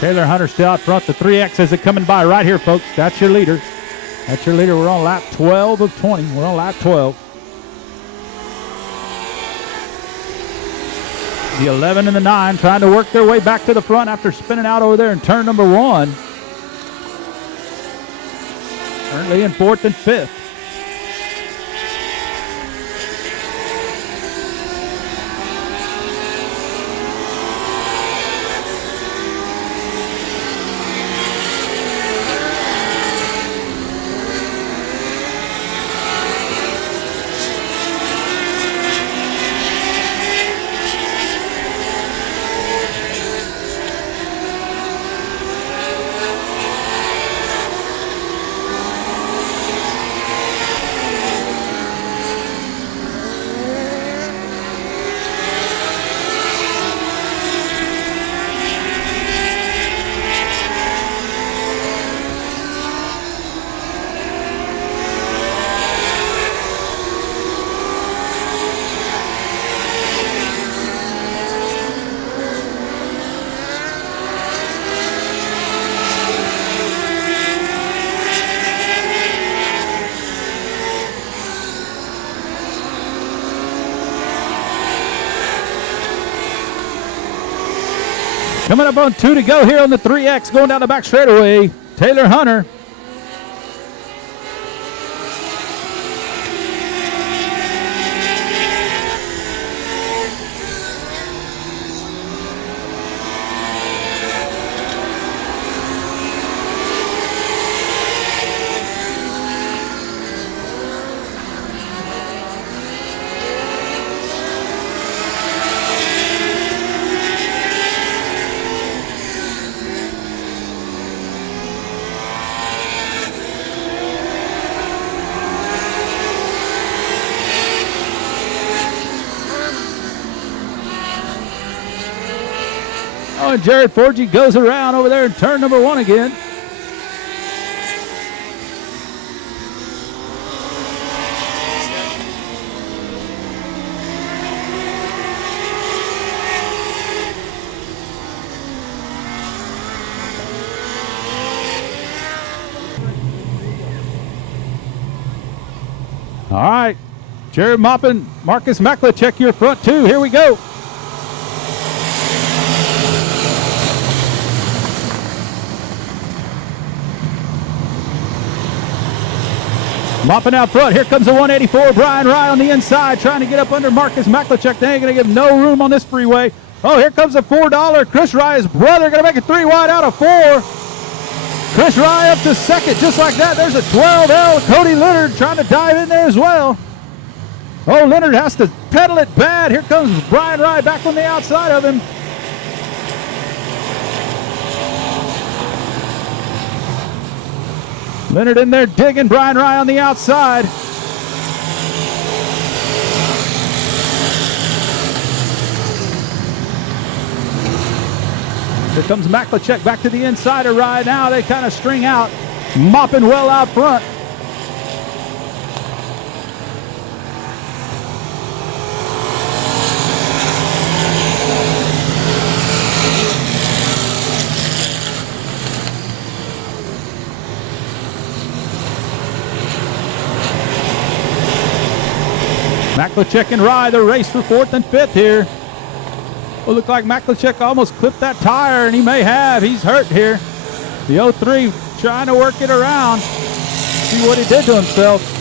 Taylor Hunter still out front. The 3X is coming by right here, folks. That's your leader. That's your leader. We're on lap 12 of 20. We're on lap 12. The 11 and the 9 trying to work their way back to the front after spinning out over there in turn number 1. Currently in 4th and 5th. Coming up on 2 to go here on the 3X, going down the back straightaway, Taylor Hunter. Oh, and Jared Forgy goes around over there in turn number 1 again. All right, Jared Moppin, Marcus Mackla, check your front 2. Here we go. Mopping out front. Here comes the 184. Brian Rye on the inside trying to get up under Marcus Maklachek. They ain't going to give no room on this freeway. Oh, here comes the $4. Chris Rye's brother going to make it 3 wide out of 4. Chris Rye up to second just like that. There's a 12L. Cody Leonard trying to dive in there as well. Oh, Leonard has to pedal it bad. Here comes Brian Rye back on the outside of him. Leonard in there digging, Brian Rye on the outside. Here comes Maklachek back to the inside of Rye. Now they kind of string out, mopping well out front. Maklachek and Rye, the race for 4th and 5th here. Well, look like Maklachek almost clipped that tire, and he may have. He's hurt here. The 03 trying to work it around. See what he did to himself.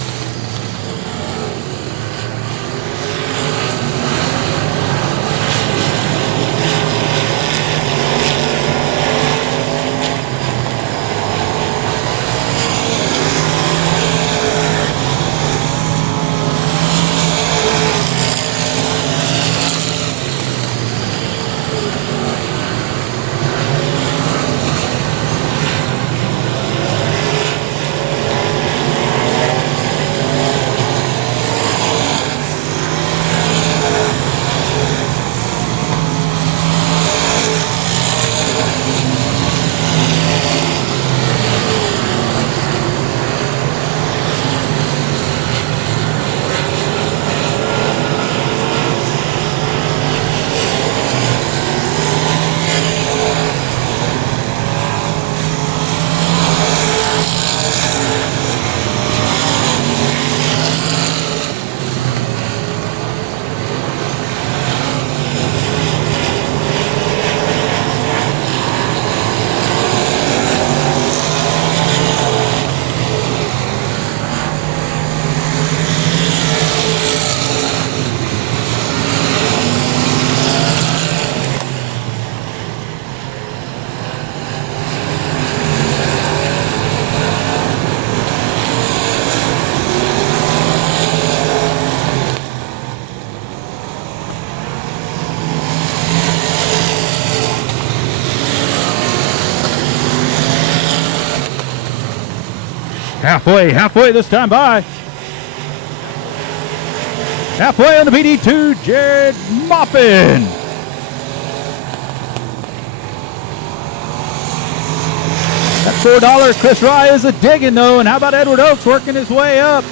Halfway this time by. Halfway on the BD2, Jared Moppin. That $4 Chris Rye is a digging though, and how about Edward Oaks working his way up?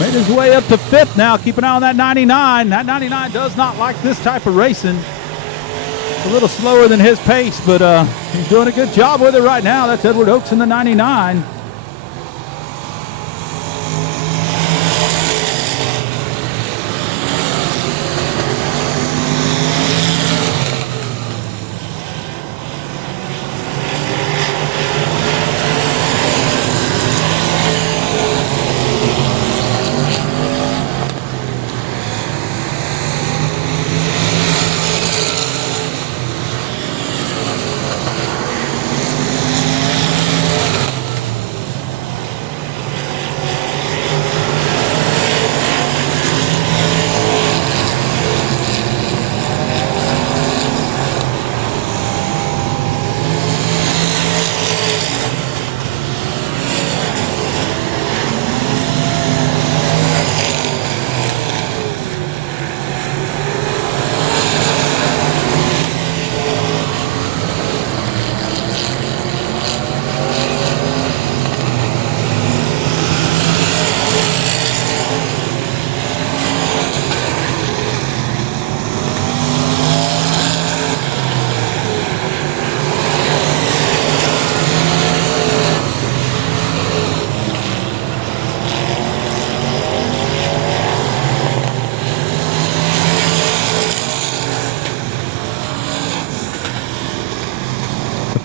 Made his way up to 5th now. Keep an eye on that 99. That 99 does not like this type of racing. It's a little slower than his pace, but he's doing a good job with it right now. That's Edward Oaks in the 99.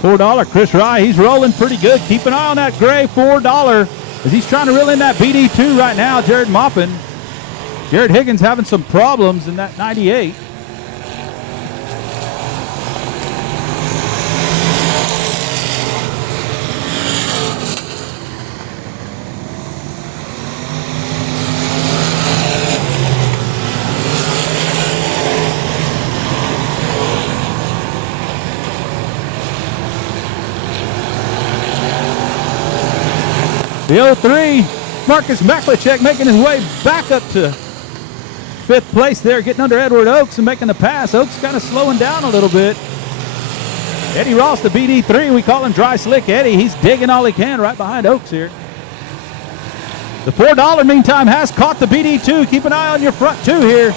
$4 Chris Rye, he's rolling pretty good. Keep an eye on that gray $4 as he's trying to reel in that BD2 right now. Jared Moppin. Jared Higgins having some problems in that 98. The 03, Marcus Maklicek making his way back up to 5th place there, getting under Edward Oaks and making the pass. Oaks kind of slowing down a little bit. Eddie Ross, the BD3, we call him Dry Slick Eddie. He's digging all he can right behind Oaks here. The $4, meantime, has caught the BD2. Keep an eye on your front two here.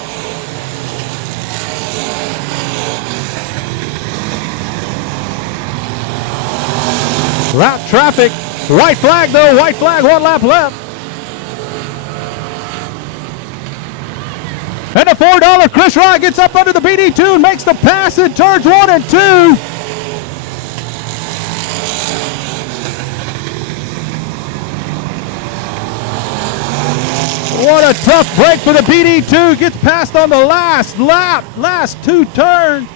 Route traffic. White flag though, white flag, 1 lap left. And the $4 Chris Rye gets up under the BD2 and makes the pass in turns 1 and 2. What a tough break for the BD2. Gets past on the last lap, last 2 turns.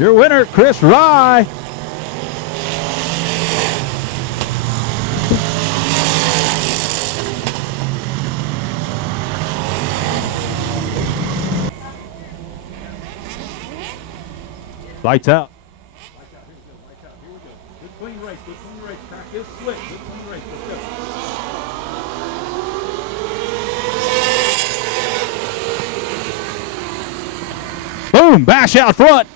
Your winner, Chris Rye. Lights out. Lights out. Here we go. Lights out. Here we go. Good clean race. Good clean race. Track is slick. Good clean race. Let's go. Boom. Bash out front.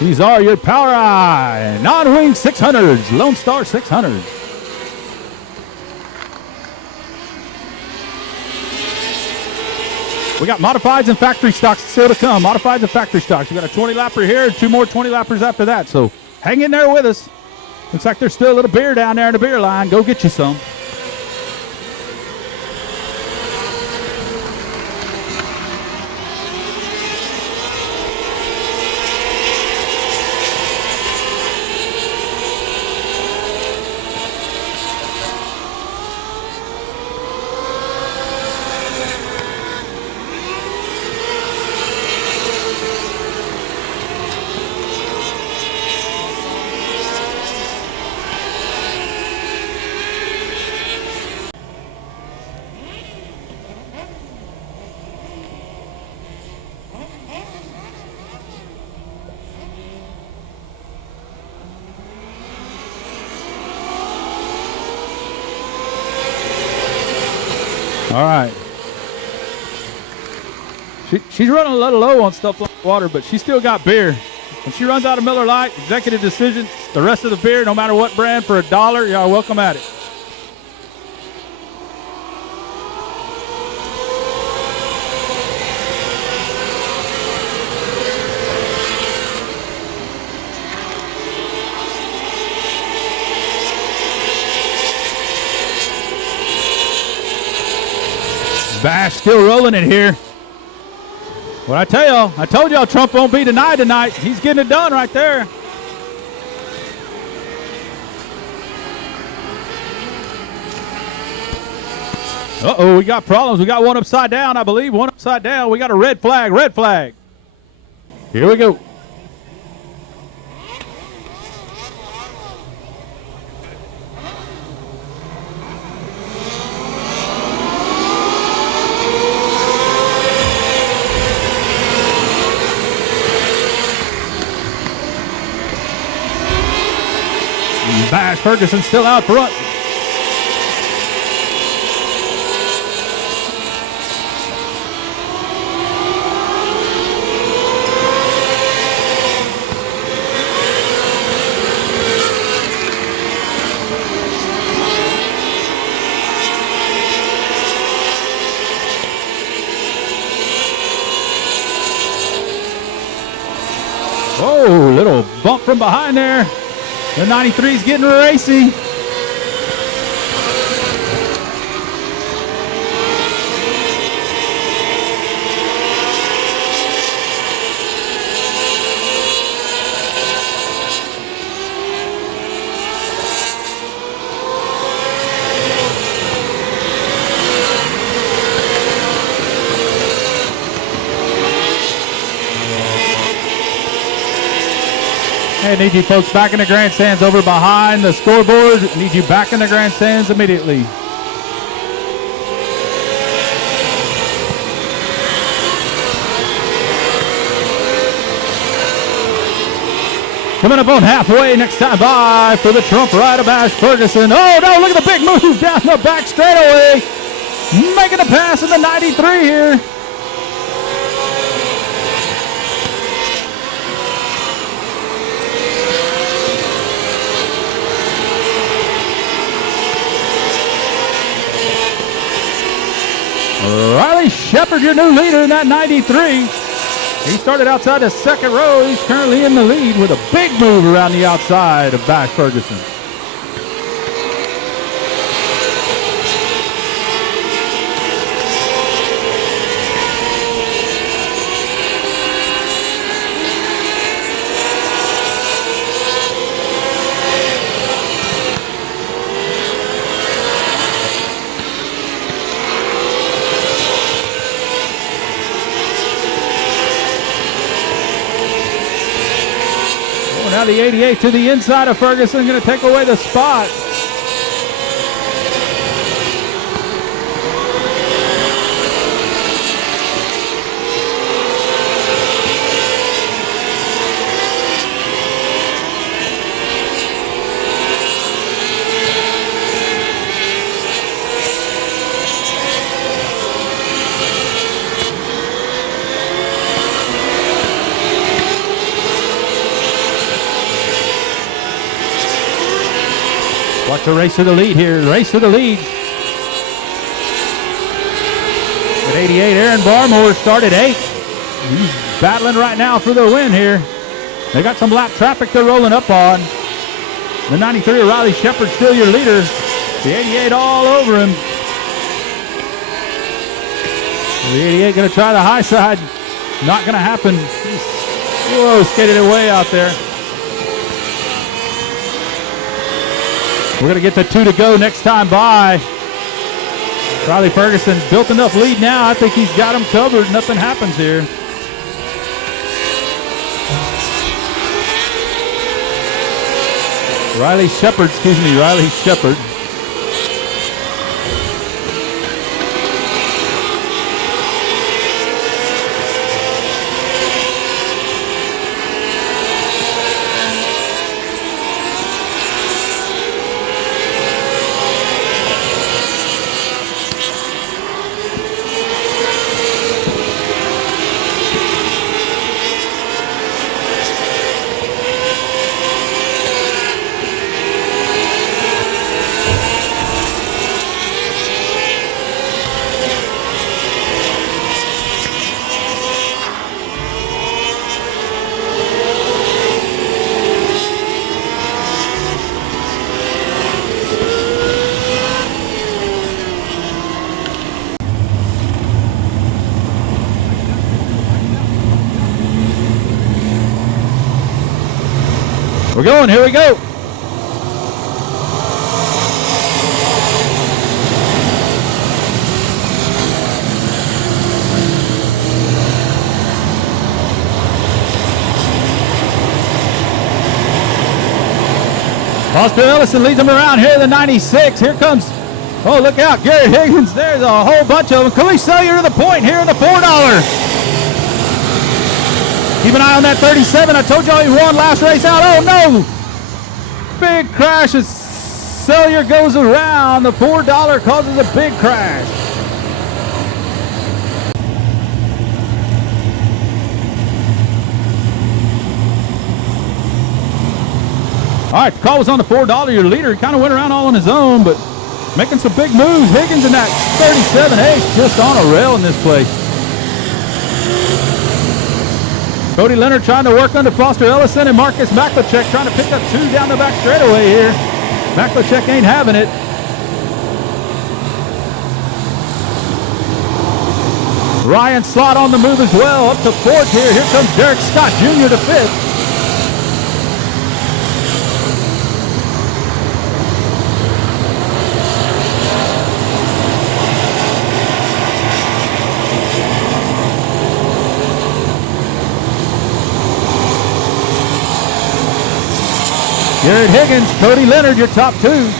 These are your Power Eye non-wing 600s, Lone Star 600s. We got modifieds and factory stocks still to come. Modifieds and factory stocks. We got a 20-lapper here and 2 more 20-lappers after that. So hang in there with us. Looks like there's still a little beer down there in the beer line. Go get you some. All right. She's running a little low on stuff like water, but she still got beer. When she runs out of Miller Lite, executive decision, the rest of the beer, no matter what brand, for $1, y'all welcome at it. Bash still rolling it here. What I tell y'all, I told y'all Trump won't be denied tonight. He's getting it done right there. Uh-oh, we got problems. We got one upside down, I believe. One upside down. We got a red flag, red flag. Here we go. Bash Ferguson still out front. Oh, little bump from behind there. The 93's getting racy. I need you folks back in the grandstands over behind the scoreboard. I need you back in the grandstands immediately. Coming up on halfway next time by for the Trump ride of Bash Ferguson. Oh no, look at the big move down the back straightaway. Making a pass in the 93 here. Riley Shepard, your new leader in that 93. He started outside the second row. He's currently in the lead with a big move around the outside of Bash Ferguson. Now the 88 to the inside of Ferguson, going to take away the spot. Watch the race to the lead here. Race to the lead. At 88, Aaron Barmore started 8th. He's battling right now for the win here. They got some lap traffic they're rolling up on. The 93 of Riley Shepard still your leader. The 88 all over him. The 88 going to try the high side. Not going to happen. Whoa, skated it way out there. We're going to get the 2 to go next time by. Riley Ferguson built enough lead now. I think he's got him covered. Nothing happens here. Riley Shepard. We're going. Here we go. Foster Ellison leads them around here in the 96. Here comes, oh, look out, Garrett Higgins. There's a whole bunch of them. Can we sell you to the point here in the $4? Keep an eye on that 37. I told y'all he won last race out. Oh, no. Big crash as Sellier goes around. The $4 causes a big crash. All right, the call was on the $4. Your leader kind of went around all on his own, but making some big moves. Higgins in that 37 ace just on a rail in this place. Cody Leonard trying to work under Foster Ellison and Marcus Maklachek trying to pick up 2 down the back straightaway here. Maklachek ain't having it. Ryan Slott on the move as well, up to 4th here. Here comes Derek Scott Jr. to 5th. Garrett Higgins, Cody Leonard, your top 2.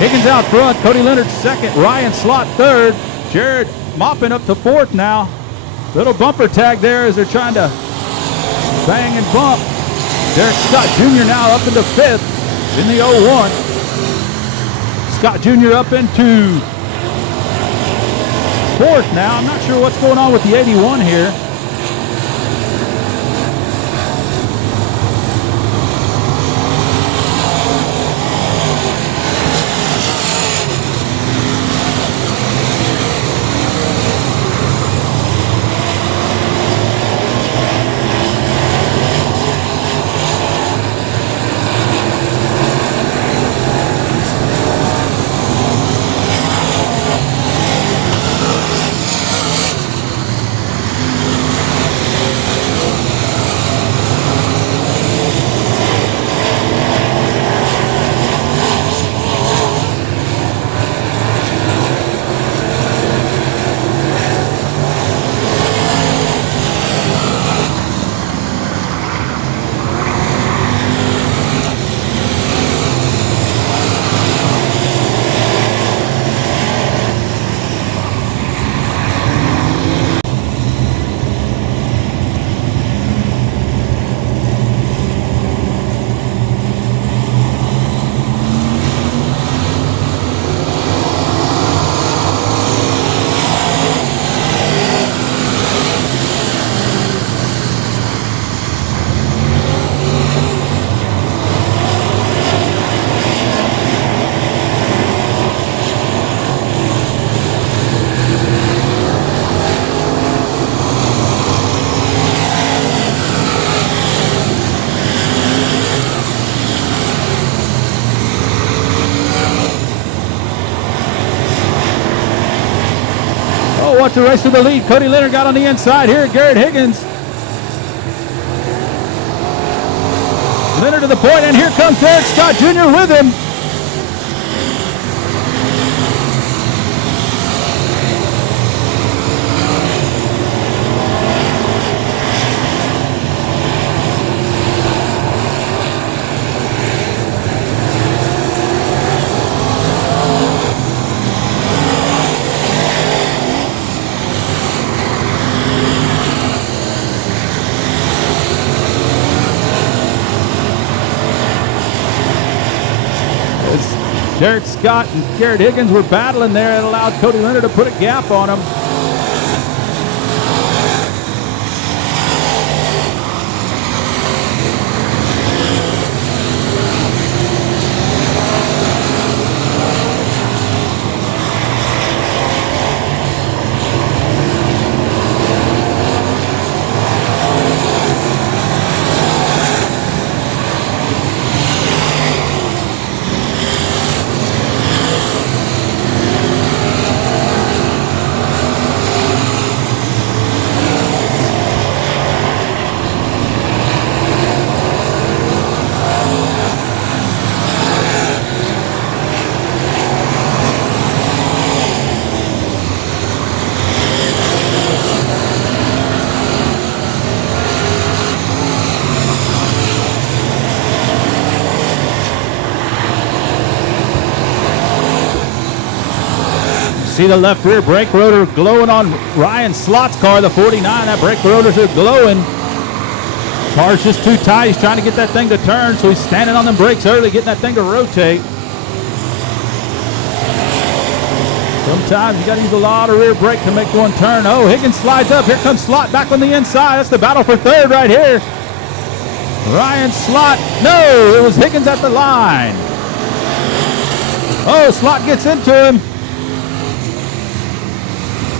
Higgins out front, Cody Leonard 2nd, Ryan Slott 3rd, Jared Moppin up to 4th now. Little bumper tag there as they're trying to bang and bump. Derek Scott Jr. now up into 5th in the 01. Scott Jr. up into 4th now. I'm not sure what's going on with the 81 here. Watch the race to the lead. Cody Leonard got on the inside here. Garrett Higgins. Leonard to the point, and here comes Derek Scott Jr. with him. Derek Scott and Garrett Higgins were battling there. It allowed Cody Leonard to put a gap on him. See the left rear brake rotor glowing on Ryan Slott's car, the 49. That brake rotors are glowing. Car's just too tight. He's trying to get that thing to turn, so he's standing on them brakes early, getting that thing to rotate. Sometimes you got to use a lot of rear brake to make one turn. Oh, Higgins slides up. Here comes Slott back on the inside. That's the battle for third right here. Ryan Slott. No, it was Higgins at the line. Oh, Slott gets into him.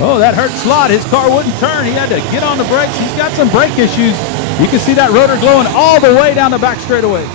Oh, that hurt Slott. His car wouldn't turn. He had to get on the brakes. He's got some brake issues. You can see that rotor glowing all the way down the back straightaway.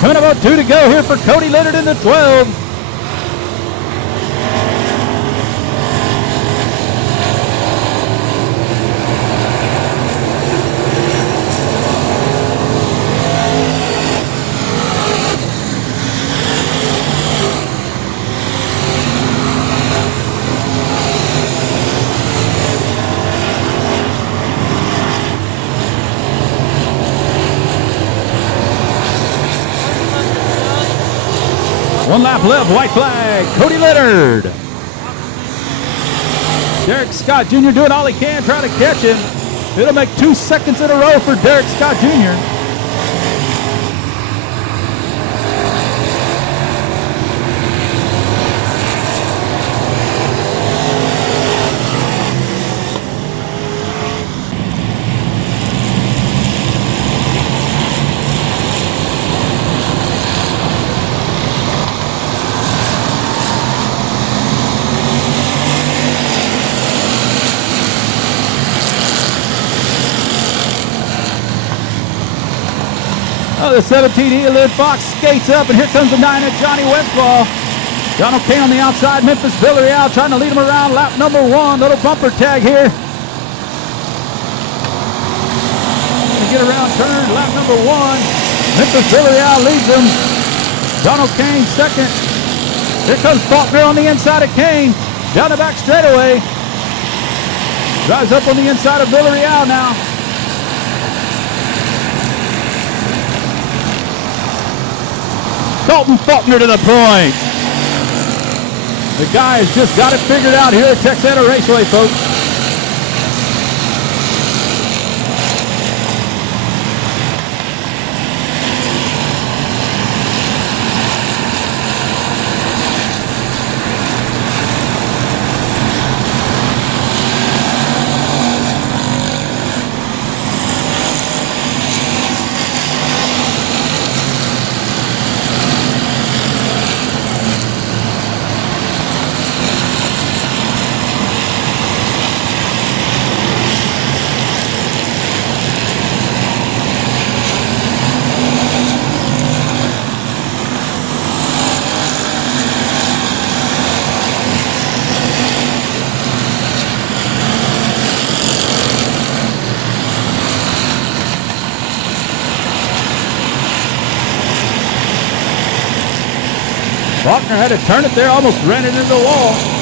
Coming about 2 to go here for Cody Leonard in the 12. One lap left, white flag, Cody Leonard. Derek Scott Jr. doing all he can, trying to catch him. It'll make 2 seconds in a row for Derek Scott Jr. Oh, the 17 Elid Fox skates up, and here comes the 9 at Johnny Westfall. John O'Kane on the outside, Memphis Villarreal trying to lead him around lap number 1. Little bumper tag here. Gonna get around turn, lap number 1. Memphis Villarreal leads him. John O'Kane second. Here comes Faulkner on the inside of Kane. Down the back straightaway. Drives up on the inside of Villarreal now. Dalton Faulkner to the point. The guy has just got it figured out here at Texana Raceway, folks. Faulkner had to turn it there, almost ran it into the wall.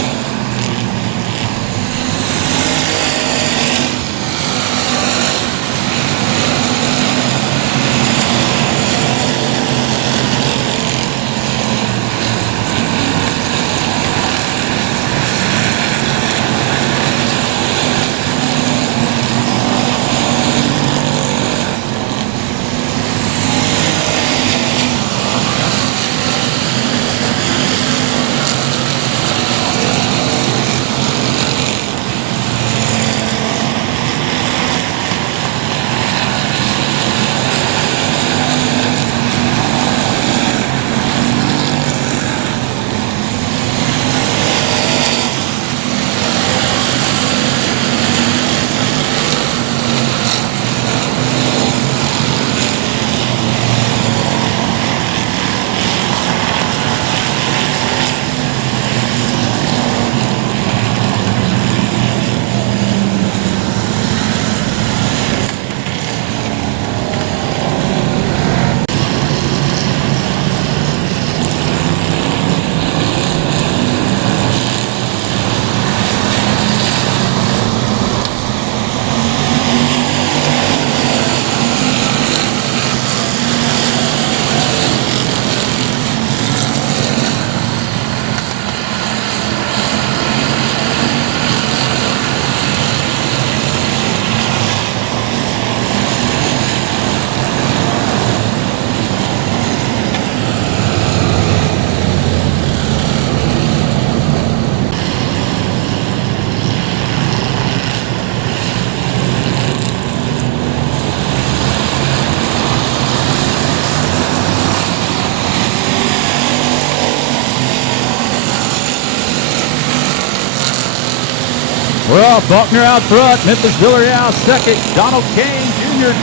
Well, Faulkner out front, Memphis Villarreal second, Donald Kane Jr.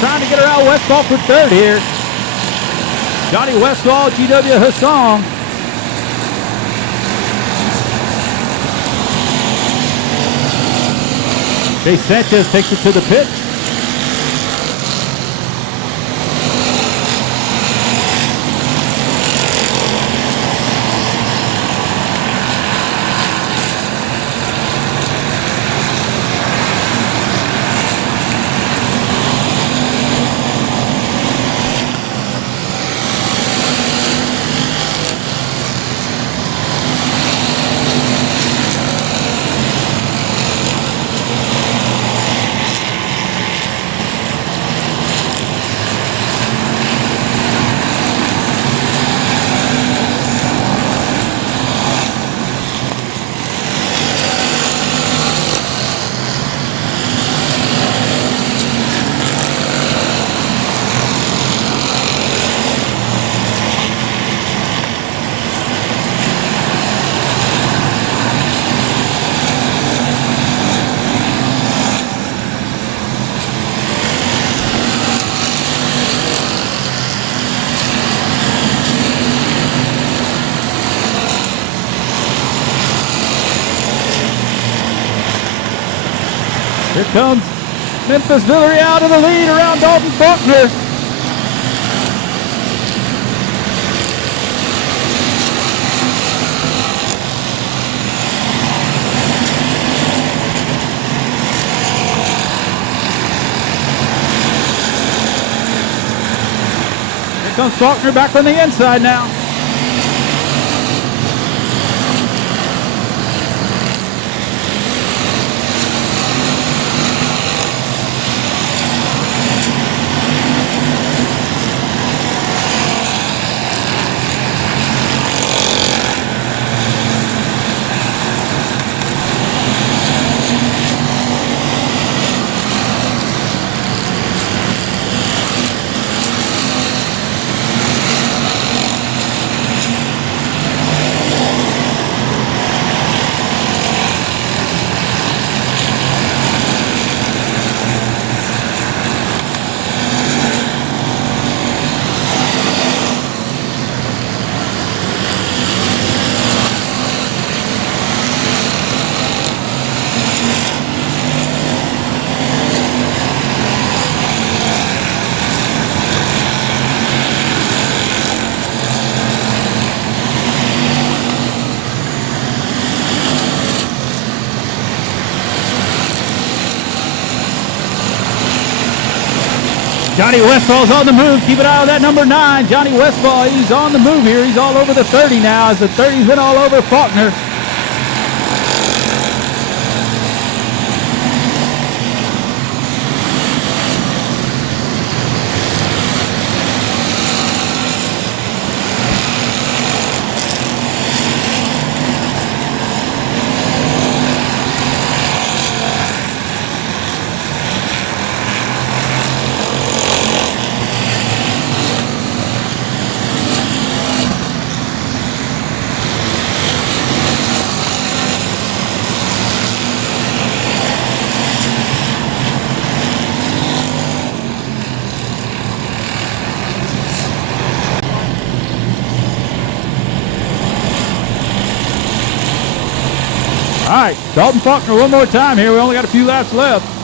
trying to get around Westfall for third here. Johnny Westfall, GW Hassan. Chase Sanchez takes it to the pit. Here comes Memphis Villarreal to the lead around Dalton Faulkner. Here comes Faulkner back on the inside now. Johnny Westfall's on the move. Keep an eye on that number 9. Johnny Westfall, he's on the move here. He's all over the 30 now as the 30's been all over Faulkner. All right, Dalton Faulkner one more time here. We only got a few laps left.